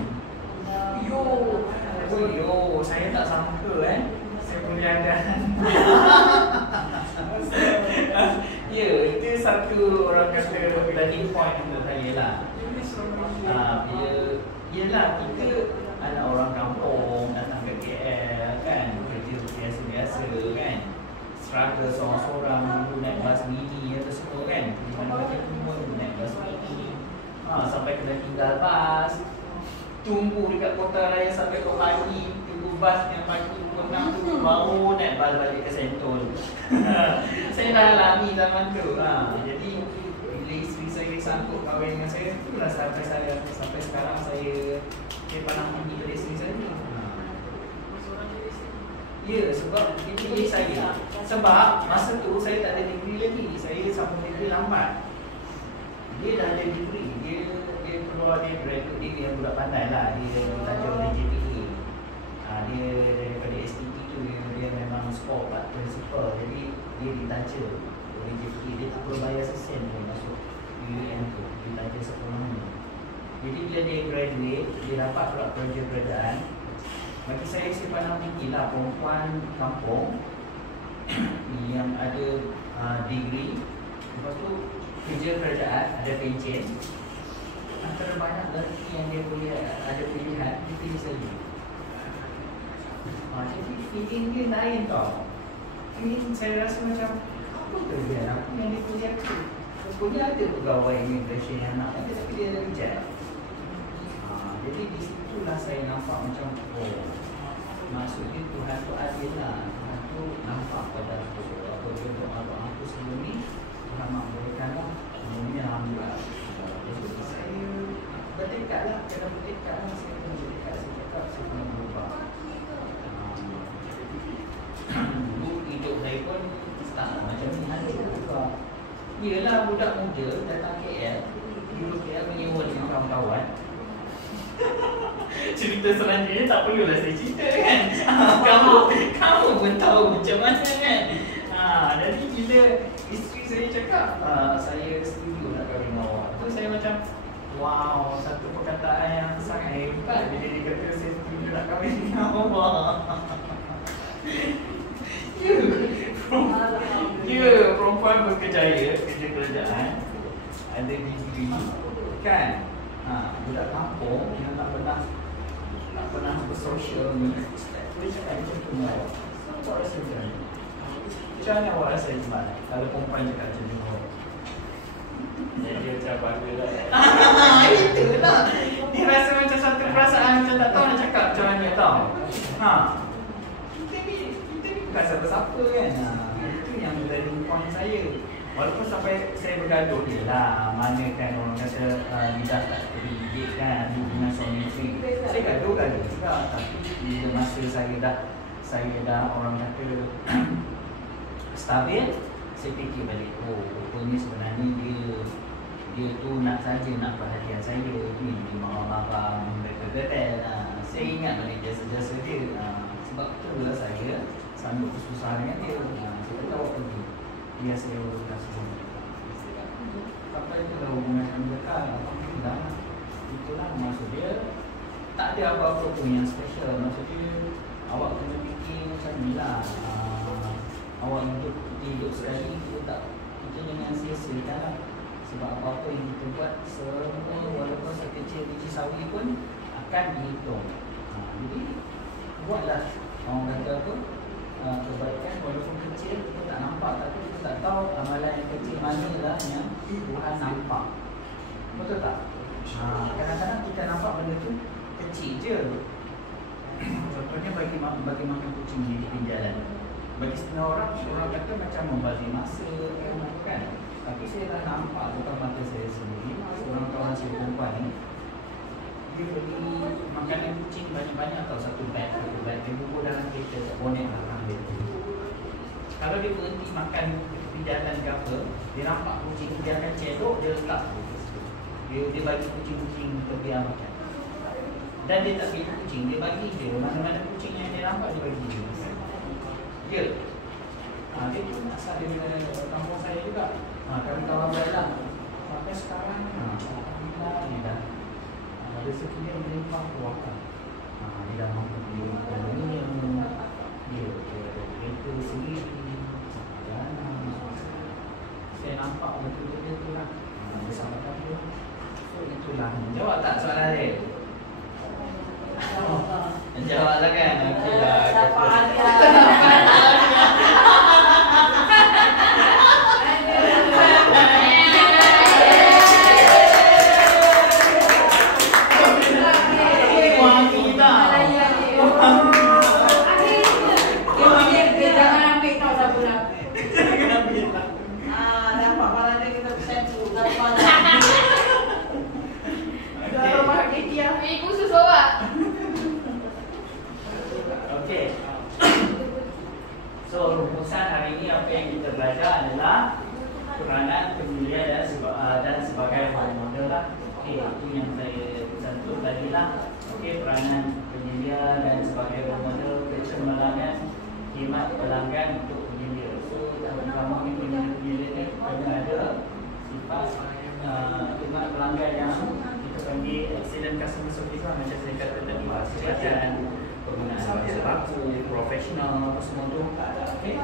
saya tak sangka saya boleh ada satu orang kata learning point untuk saya lah. Yelah kita anak orang kampung datang ke KL kan, kerja biasa-biasa kan, struggle seorang-seorang dulu naik bas mini atau semua kan, mana kita pun naik bas mini sampai kena tinggal bas, tunggu dekat kota raya sampai ke pagi, tunggu bas yang pagi pukul 6 tu baru naik bas balik ke Sentul. Saya dah alami zaman tu. Jadi bila isteri saya sanggup kahwin dengan saya, itulah sampai sekarang saya pernah pergi pada isteri saya. Ya, sebab dia pilih saya. Sebab masa tu saya tak ada degree lagi. Saya sampai degree lambat. Dia dah ada degree. Dia keluar, dia graduate, dia budak pandai lah. Dia tajuk oleh JPE. Dia daripada STT tu, dia memang skor 4 principal. Jadi dia ditaja oleh JPE. Dia tak perlu bayar sesen dia masuk UUM tu. Dia taja sepenuhnya. Jadi bila dia graduate, dia dapat pula kerja kerajaan. Bagi saya pandang tinggi lah perempuan kampung yang ada degree, lepas tu kerja kerajaan, ada pencen. Antara banyak lelaki yang dia boleh ada pilihan, dia pilih saya. Jadi feeling dia lain tau. Feeling saya rasa macam, apa kerjaan aku yang dia pilih aku? Sebenarnya ada pegawai immigration yang nak ada, tapi dia reject. Jadi di situlah saya nampak macam, oh, maksudnya Tuhan tu adil lah. Tuhan tu nampak pada aku. Apa bentuk abang aku sebelum ni, Tuhan makbulkan lah. Ini Alhamdulillah. Jadi saya bertekad lah. Kena bertekad lah. Saya kena bertekad. Saya cakap saya kena berubah. Dulu hidup saya pun tak macam ni. Yelah budak muda datang KL. Dulu KL menyewa dengan kawan-kawan. Cerita selanjutnya tak perlulah saya cerita kan. Kamu pun tahu macam mana kan. Jadi bila isteri saya cakap saya setuju nak kahwin dengan awak, tu saya macam wow, satu perkataan yang sangat hebat bila dia kata saya setuju nak kahwin dengan awak. Perempuan berkejaya, kerja kerajaan, ada degree kan. Budak kampung yang tak pernah bersosial ni, boleh cakap macam tu dengan awak. So, awak rasa macam mana? Macam mana awak rasa gimana kalau perempuan cakap macam tu? Dia macam bangga lah. Itulah. Dia rasa macam satu perasaan macam tak tahu nak cakap macam mana tau. Kita ni bukan siapa-siapa kan. Itu yang learning point saya. Walaupun sampai saya bergaduh je lah, mana kan orang kata lidah tak terdidik kan, hubungan suami isteri. Saya gaduh juga, tapi bila masa saya dah orang kata stabil, saya fikir balik, oh rupanya sebenarnya dia tu nak saja nak perhatian saya, ni marah-marah, mereka gedel. Saya ingat balik jasa-jasa dia, sebab itulah saya sanggup susah dengan dia. Saya tahu pergi. Dia saya uruskan semua. Sampai itulah hubungan kami dekat. Alhamdulillah. Itulah maksud dia. Tak ada apa-apa pun yang special. Maksud dia, awak kena fikir macam ni lah. Awak hidup sekali, kita jangan sia-siakan lah. Sebab apa-apa yang kita buat, semua walaupun sekecil biji sawi pun akan dihitung. Jadi, buatlah. Orang kata apa? Kebaikan walaupun kecil kita tak nampak, tapi kita tak tahu amalan yang kecil mana lah yang Tuhan nampak. Betul tak? Kadang-kadang kita nampak benda tu kecil je. Contohnya bagi makan kucing di pinggir jalan. Bagi setengah orang kata macam membazir masa kan. Tapi saya dah nampak depan mata saya sendiri, seorang kawan saya perempuan ni, dia beli makanan kucing banyak-banyak atau satu bag, dia bubur dalam kereta kat bonet belakang dia. Kalau dia berhenti makan di jalan ke apa, dia nampak kucing, dia akan cedok, dia letak dia bagi kucing-kucing terbiar makan. Dan dia tak pilih kucing, dia bagi je mana-mana kucing yang dia nampak, dia bagi je. Ya. Dia pun asal daripada kampung saya juga. Kami kawan baik lah. Sampai sekarang Alhamdulillah dia dah rezeki dia melimpah keluarkan. Dia dah mampu beli kondominium, dia kereta sendiri, jalan. Saya nampak betul So itulah. Jawab tak soalan dia? Jawab lah kan? Okey lah. Siapa ada? Ibu susu awak. Okey. So rumusan hari ini apa yang kita belajar adalah peranan penyelia dan sebagai role model lah. Okey, itu yang saya sentuh tadi lah. Okey, peranan penyelia dan sebagai role model, kecemerlangan khidmat pelanggan untuk penyelia. So terutama ni penyelia ni kena ada sifat khidmat pelanggan yang kita panggil excellent customer service lah, macam saya kata tadi, kesihatan, penggunaan bahasa baku, profesional, apa semua tu. Okay.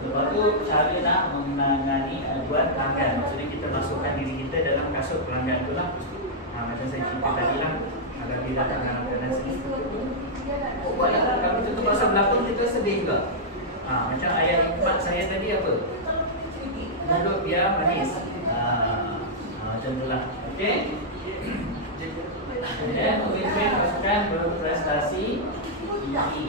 Lepas tu cara nak menangani aduan pelanggan, maksudnya kita masukkan diri kita dalam kasut pelanggan tu lah. Macam saya cerita tadi lah, ada bila tangan kanan sedih. Oh buatlah, kalau kita pasal belakang kita sedih juga. Macam ayat empat saya tadi apa? Mulut dia manis. Macam tu lah. Okay. Dan pemimpin pasukan berprestasi tinggi.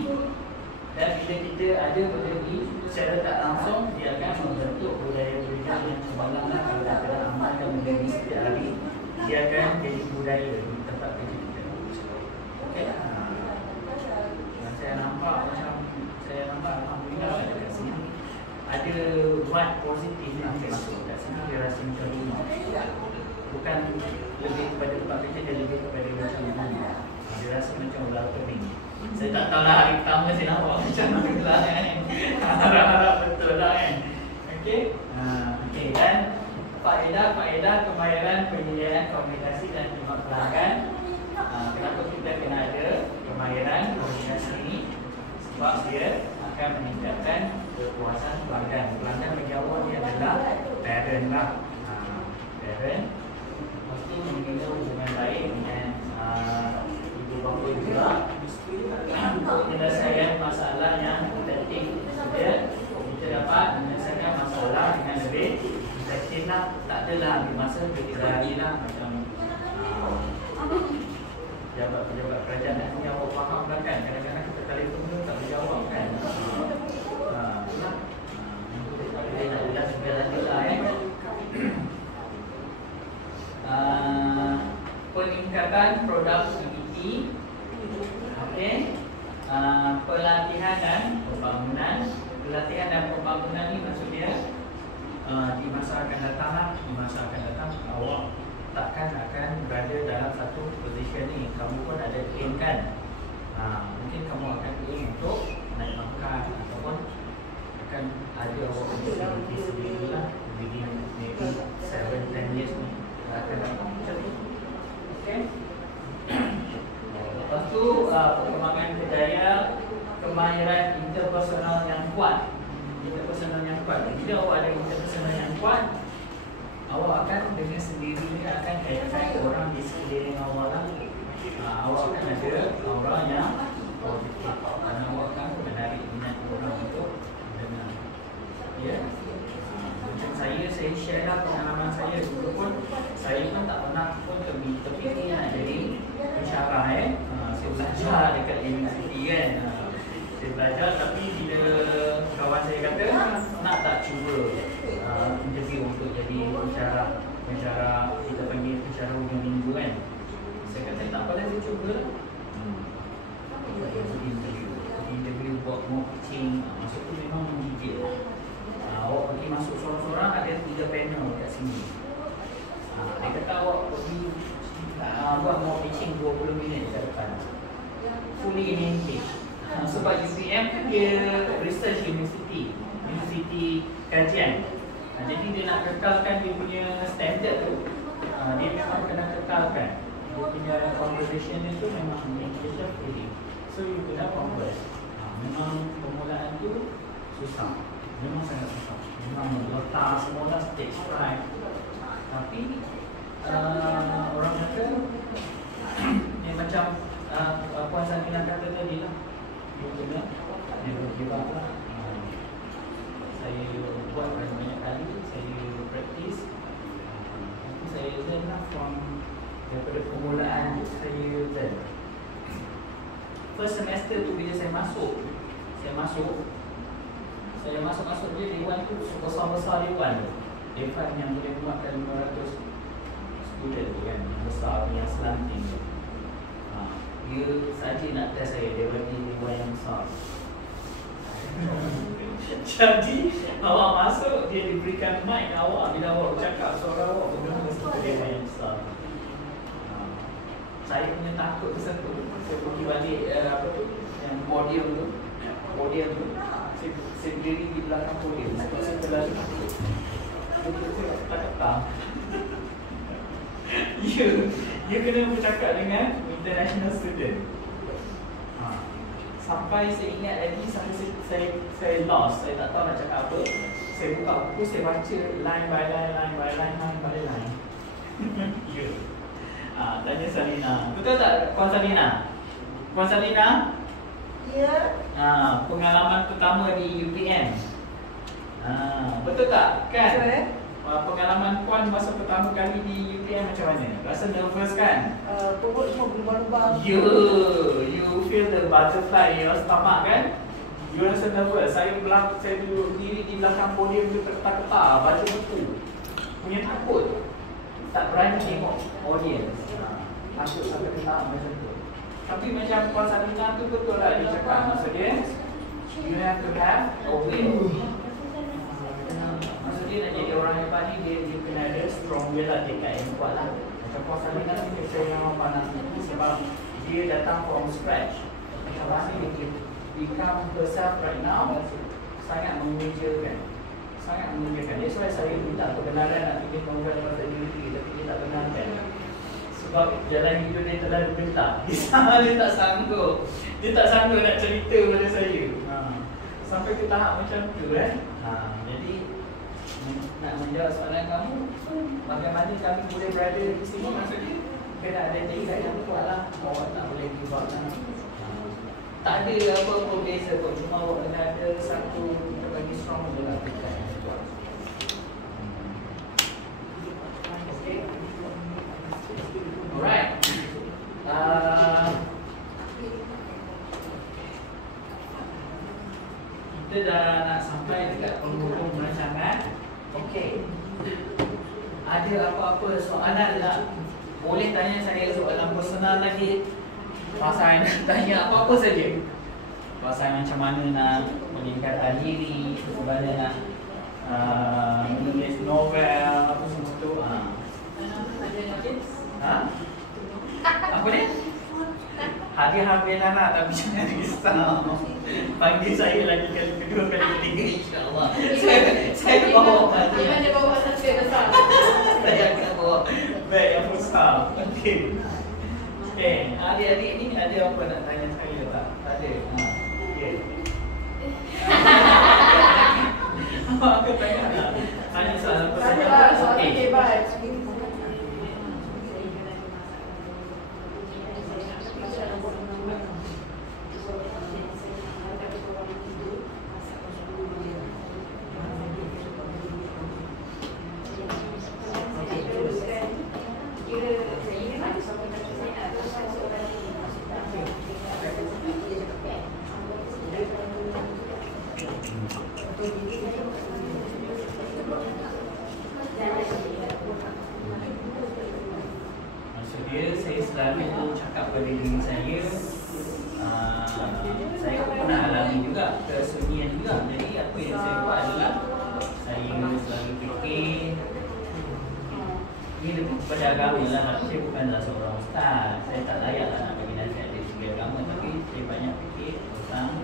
Dan bila kita ada benda ni secara tak langsung, dia akan membentuk budaya kerja yang semalam lah. Kalau kita amalkan benda ni setiap hari, dia akan jadi budaya di tempat kerja kita. Okay. Saya nampak alhamdulillah dekat sini ada vibe positif yang masuk kat sini. Dia rasa macam rumah. Bukan lebih kepada tempat kerja, dia lebih kepada macam rumah. Dia rasa macam welcoming. Saya tak tahu lah hari pertama saya nampak macam mana lah kan. Harap-harap betul lah kan. Okey. Okey, dan faedah kemahiran penyediaan komunikasi dan khidmat pelanggan. Kenapa kita kena ada kemahiran komunikasi ini? Sebab dia akan meningkatkan kepuasan pelanggan. Pelanggan bagi awak ni adalah parent lah. Parent. Lepas tu membina hubungan baik dengan ibu bapa juga untuk menyelesaikan masalah yang efektif. Kita dapat menyelesaikan masalah dengan lebih efektif lah. Tak adalah ambil masa 2-3 hari lah macam pejabat-pejabat kerajaan ni awak faham lah kan. Kadang-kadang kita telefon tu tak boleh jawab kan. Itulah. Dia nak ulas juga lagi lah peningkatan produktiviti. Okey. Pelatihan dan pembangunan. Pelatihan dan pembangunan ni maksudnya di masa akan datang lah. Di masa akan datang awak takkan akan berada dalam satu position ni. Kamu pun ada aim kan. Mungkin kamu akan aim untuk naik pangkat ataupun akan ada awak position sendiri lah. Within maybe 7-10 years ni akan datang macam tu. Okay. Lepas tu perkembangan kedaya, kemahiran interpersonal yang kuat. Interpersonal yang kuat. Bila awak ada interpersonal yang kuat, awak akan dengan sendirinya akan attract orang di sekeliling awak lah. Awak akan ada orang yang positif dan awak akan menarik minat orang untuk dengar. Ya. Macam saya share lah pengalaman saya. Dulu pun saya pun tak pernah pun terfikir nak jadi pensyarah saya belajar dekat universiti kan. Saya belajar tapi bila kawan saya kata nak tak cuba interview untuk jadi pensyarah kita panggil pensyarah hujung minggu kan. Saya kata tak apa, saya cuba lah. Interview buat more pitching. Masuk tu memang menggigil. Awak pergi masuk sorang-sorang, ada 3 panel kat sini. Dia kata awak pergi buat more pitching 20 minit ke depan. Fully engaged. Sebab UPM kan dia research university kajian. Jadi dia nak kekalkan dia punya standard tu. Dia memang kena kekalkan. Dia punya conversation tu memang engagement free. So you kena converse. Memang permulaan tu susah. Memang sangat susah. Memang letak semua lah stage fright. Tapi orang kata yang macam Puan Samina kata tadi lah, dia kena never give up lah. Saya buat banyak kali, saya praktis, nanti saya learn lah from daripada permulaan saya learn. First semester tu bila saya masuk dia dewan tu besar-besar dewan tu. Dewan yang boleh muatkan 500 student tu kan, yang besar tu, yang slanting tu. Dia saja nak test saya, dia bagi dewan yang besar. Jadi awak masuk, dia diberikan mic awak, bila awak bercakap suara awak bergema seperti dewan yang besar. Saya punya takut tersebut. Saya pergi balik yang podium tu. Saya berdiri di belakang podium. Saya terlalu takut. Saya tak. You kena bercakap dengan international student. Sampai saya ingat lagi, sampai saya lost. Saya tak tahu nak cakap apa. Saya buka buku, saya baca line by line. Tanya Salina. Betul tak Puan Salina? Ya. Pengalaman pertama di UPM. Betul tak? Kan? Betul. Pengalaman Puan masa pertama kali di UPM macam mana? Rasa nervous kan? Perut semua berlubang-lubang. You feel the butterfly in your stomach kan? You rasa nervous. Saya duduk diri di belakang podium tu terketar-ketar baca buku. Punya takut. Tak berani tengok audience. Takut sampai ketar macam tu. Tapi macam Puan Salina tu betul lah dia cakap. Maksud dia, you have to have a will. Maksud dia nak jadi orang hebat ni, dia kena ada strong will lah, tekad yang kuat lah. Macam Puan Salina ni saya memang panas sebab dia datang from scratch. Macam mana dia become herself right now, sangat mengejakan. That's why saya minta perkenalan nak pergi program bahasa Inggeris, tapi dia tak benarkan. Sebab jalan hidup dia terlalu bentak. Dia tak sanggup nak cerita pada saya. Sampai ke tahap macam tu jadi nak menjawab soalan kamu, bagaimana kami boleh berada di sini, maksudnya kena ada tekad yang kuat lah. Awak tak boleh give up lah. Tak ada apa-apa beza pun, cuma awak kena ada satu bagi strong adalah tekad yang kuat. Alright. Kita dah nak sampai dekat penghujung rancangan. Okey. Ada apa-apa soalan tak? Boleh tanya saya soalan personal lagi. Pasal nak tanya apa-apa saja. Pasal macam mana nak meningkatkan diri, macam mana nak menulis novel, apa semua tu. Apa dia? Hadiah-hadiah lah, tapi jangan risau. Panggil saya lagi kali kedua, kali ketiga, insyaAllah. Saya bawa hadiah. Gimana bawa satu yang besar? Saya akan bawa beg yang besar. Okey. Adik-adik ni ada apa nak tanya saya tak? Tak ada. Okey. Aku tanya lah. Tanya soalan personal. Okey. Maksud dia, saya selalu cakap pada diri saya, saya pernah alami juga kesunyian juga. Jadi apa yang saya buat adalah saya selalu fikir, ini lebih kepada agama lah. Saya bukanlah seorang ustaz, saya tak layak lah nak bagi nasihat dari segi agama. Tapi saya banyak fikir tentang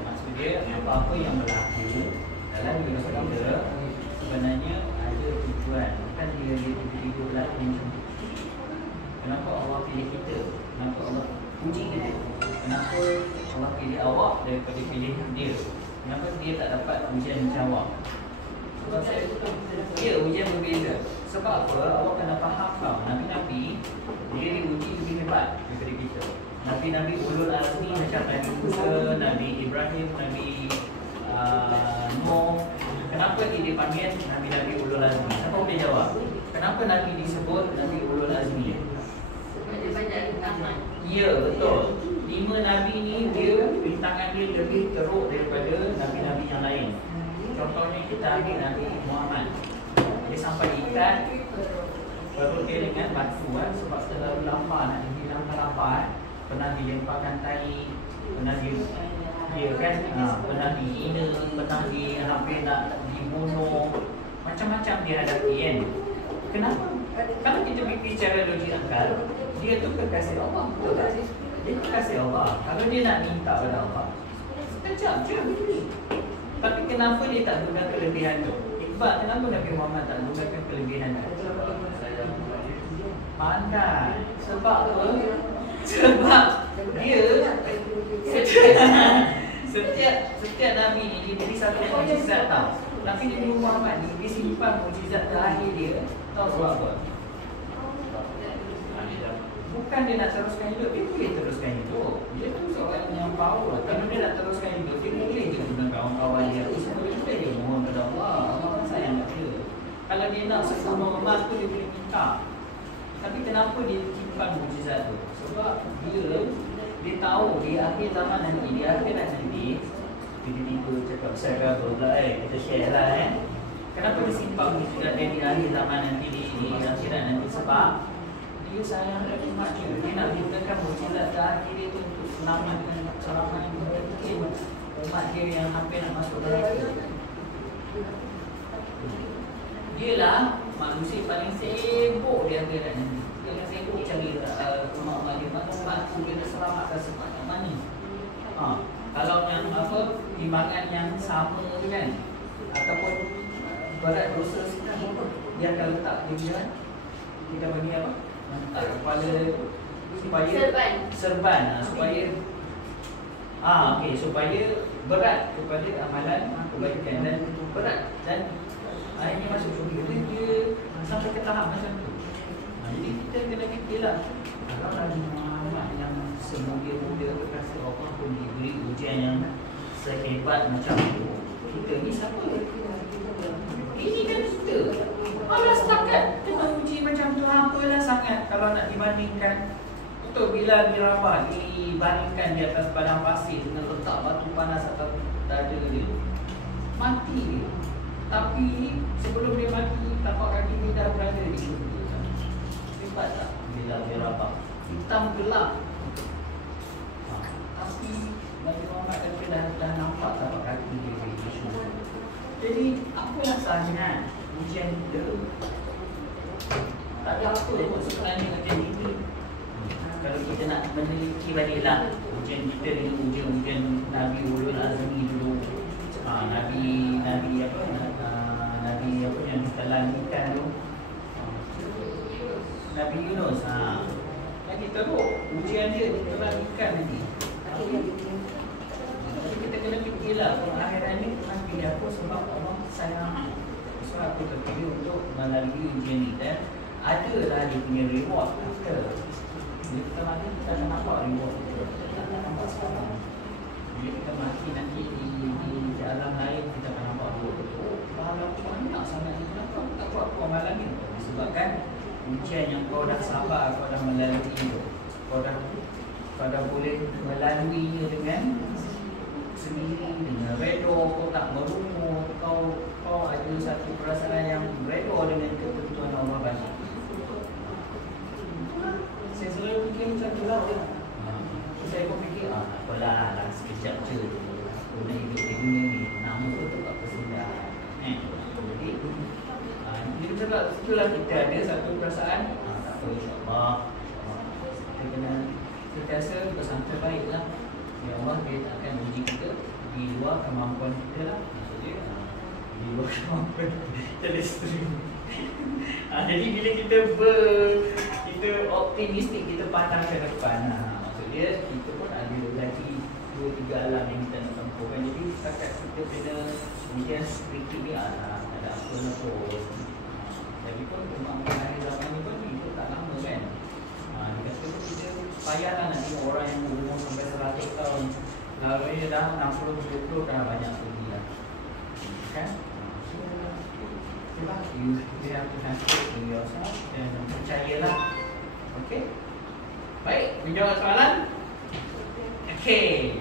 maksud dia, apa-apa yang berlaku dalam hidup kita sebenarnya ada tujuan. Bukan dia hidup berlaku macam tu. Kenapa Allah pilih kita? Kenapa Allah puji kita? Kenapa Allah pilih awak daripada pilih dia? Kenapa dia tak dapat ujian jawab? Sebab ya, ujian berbeza. Sebab apa? Awak kena faham tau, Nabi-Nabi dia diuji lebih hebat daripada kita. Nabi-Nabi ulul azmi macam Nabi Musa, Nabi Ibrahim, Nabi Nuh. Kenapa dia dipanggil Nabi-Nabi ulul azmi? Siapa boleh jawab? Kenapa Nabi disebut Nabi ulul azmi? Ada banyak rintangan. Ya, betul. 5 Nabi ni dia rintangan dia lebih teruk daripada Nabi-Nabi yang lain. Contohnya kita ambil Nabi Muhammad. Dia sampai ikat perut dia dengan batu sebab terlalu lapar, nak dihilangkan lapar. Pernah dilemparkan tai, pernah dia kan pernah dihina, pernah hampir nak dibunuh. Macam-macam dia hadapi kan. Kenapa? Kalau kita fikir secara logik akal, dia tu kekasih Allah, betul tak? Dia kekasih Allah. Kalau dia nak minta pada Allah, sekejap je. Tapi kenapa dia tak guna kelebihan tu? Iqbal, kenapa Nabi Muhammad tak gunakan kelebihan tu? Pandai. Sebab apa? Sebab dia setiap Nabi ni dia beri satu mukjizat tau. Tapi Nabi Muhammad ni dia simpan mukjizat terakhir dia. Tahu sebab apa? Bukan dia nak teruskan hidup, dia boleh teruskan hidup. Dia tu seorang yang power. Kalau dia nak teruskan hidup, dia boleh je guna kawan-kawan dia. Boleh dia mohon kepada Allah. Allah sayang kat dia. Kalau dia nak sesama emas tu, dia boleh minta. Tapi kenapa dia simpan mukjizat tu? Sebab dia tahu di akhir zaman nanti, di akhirat nanti, tiba-tiba cakap besar ke apa pula kita share lah Kenapa dia simpan mukjizat dia di akhir zaman nanti, di akhirat nanti? Sebab dia sayang umat dia. Dia nak gunakan mukjizat terakhir dia tu untuk selamatkan umat dia yang hampir nak masuk neraka. Dialah manusia paling sibuk di akhirat nanti. Dia yang sibuk cari umat-umat dia, umat tu dia nak selamatkan sebanyak mana. Kalau yang timbangan yang sama tu kan, ataupun berat dosa sikit, dia akan letak dia kita bagi apa? Kepala supaya serban supaya okey, supaya berat kepada amalan kebaikan dan berat dan akhirnya masuk syurga. Dia sampai ke tahap macam tu. Jadi kita kena fikirlah, kalau Nabi Muhammad yang semulia-mulia kekasih Allah pun diberi ujian yang sehebat macam tu, kita ni siapa? Ini kan kita. Allah setakat dengan uji macam tu, apalah sangat kalau nak dibandingkan. Betul, bila dirabah, dibandingkan di atas padang pasir dengan letak batu panas atas dada dia, mati dia. Tapi sebelum dia mati, tapak kaki dia dah berada di syurga. Hebat tak bila dirabah? Hitam gelap. Tapi Nabi Muhammad kata dah nampak tapak kaki dia di syurga. Jadi apalah sangat ujian kita? Tak ada apa pun sebenarnya ujian ini. Kalau kita nak meneliti baliklah ujian kita dengan ujian Nabi ulul azmi dulu. Nabi apa yang ditelan ikan tu, Nabi Yunus. Lagi teruk ujian dia ditelan ikan nanti. Kita kena fikirlah pengakhiran ni nanti apa, sebab Allah sayang. Sebab aku terpilih untuk melalui ujian ni dan adalah dia punya reward after. Bila kita mati, kita akan nampak reward kita. Kita akan nampak sekarang. Bila kita mati nanti di alam lain, kita akan nampak reward kita. Pahala aku banyak sangat ni, kenapa aku tak buat amalan ni? Disebabkan ujian yang kau dah sabar, kau dah melalui itu. Kau dah boleh melaluinya dengan sendiri, dengan redha, kau tak merungut, kau ada satu perasaan yang redha dengan ketentuan Allah bagi. Saya selalu fikir macam tu lah. Saya pun fikir, apalah sekejap je. Guna hidup di dunia ni, nama tu tak bersindah. Jadi sebab situlah kita ada satu perasaan, tak tahu insyaAllah. Kita kena sentiasa bersangka baiklah. Ya Allah, dia tak akan uji kita di luar kemampuan kita lah. Maksudnya di luar kemampuan kita stream. Jadi bila kita optimistik, kita pandang ke depan. Maksudnya kita pun ada lagi 2-3 alam yang kita nak tempat. Bukan jadi setakat kita kena weekend sedikit ni ada apa lah pun. Jadi pun memang hari zaman ni pun itu tak lama kan. Dia kata pun kita payahlah nak tengok orang yang umur sampai 100 tahun. Lalu ni dah 60-70 dah banyak lagi lah. Kan? Itulah, you have to translate to yourself dan percayalah. Okay? Baik, menjawab soalan? Okay.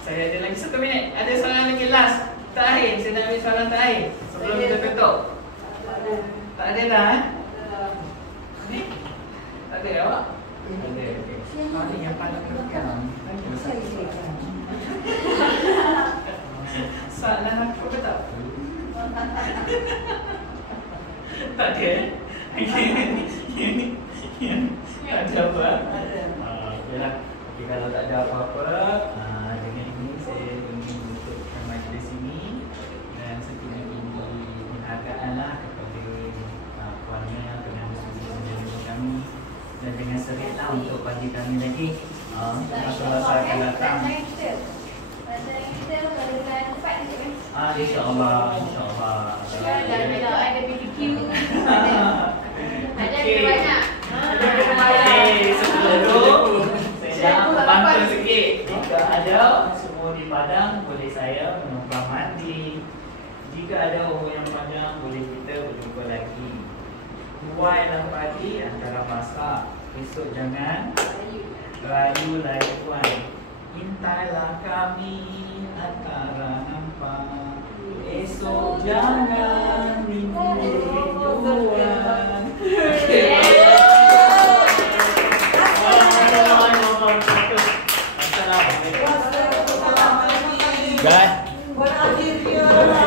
Saya ada lagi 1 minit. Ada soalan lagi last. Terakhir, saya nak ambil soalan terakhir sebelum kita tutup. Tak ada dah Ni? Tak ada awak? Tak ada, okey. Ni yang paling belakang. Soalan aku ke tak? Tak ada? Tak ada apa? Yalah. Okay, kalau tak ada apa-apa, dengan ini saya ingin menutupkan majlis ini dan saya ingin penghargaanlah kepada puannya kerana sudi kami dan dengan seritlah untuk bagi kami lagi masalah saya akan datang. InsyaAllah, insyaAllah. Ada BBQ. Ada banyak. Sebelum tu saya nak bantu sikit. Jika ada semua di Padang, boleh saya menumpang mandi. Jika ada orang yang Padang, boleh kita berjumpa lagi. Buatlah pagi antara masak. Esok jangan rayu lagi puan. Intailah kami antara nampak. Esok jangan mimpi tuan. Guys,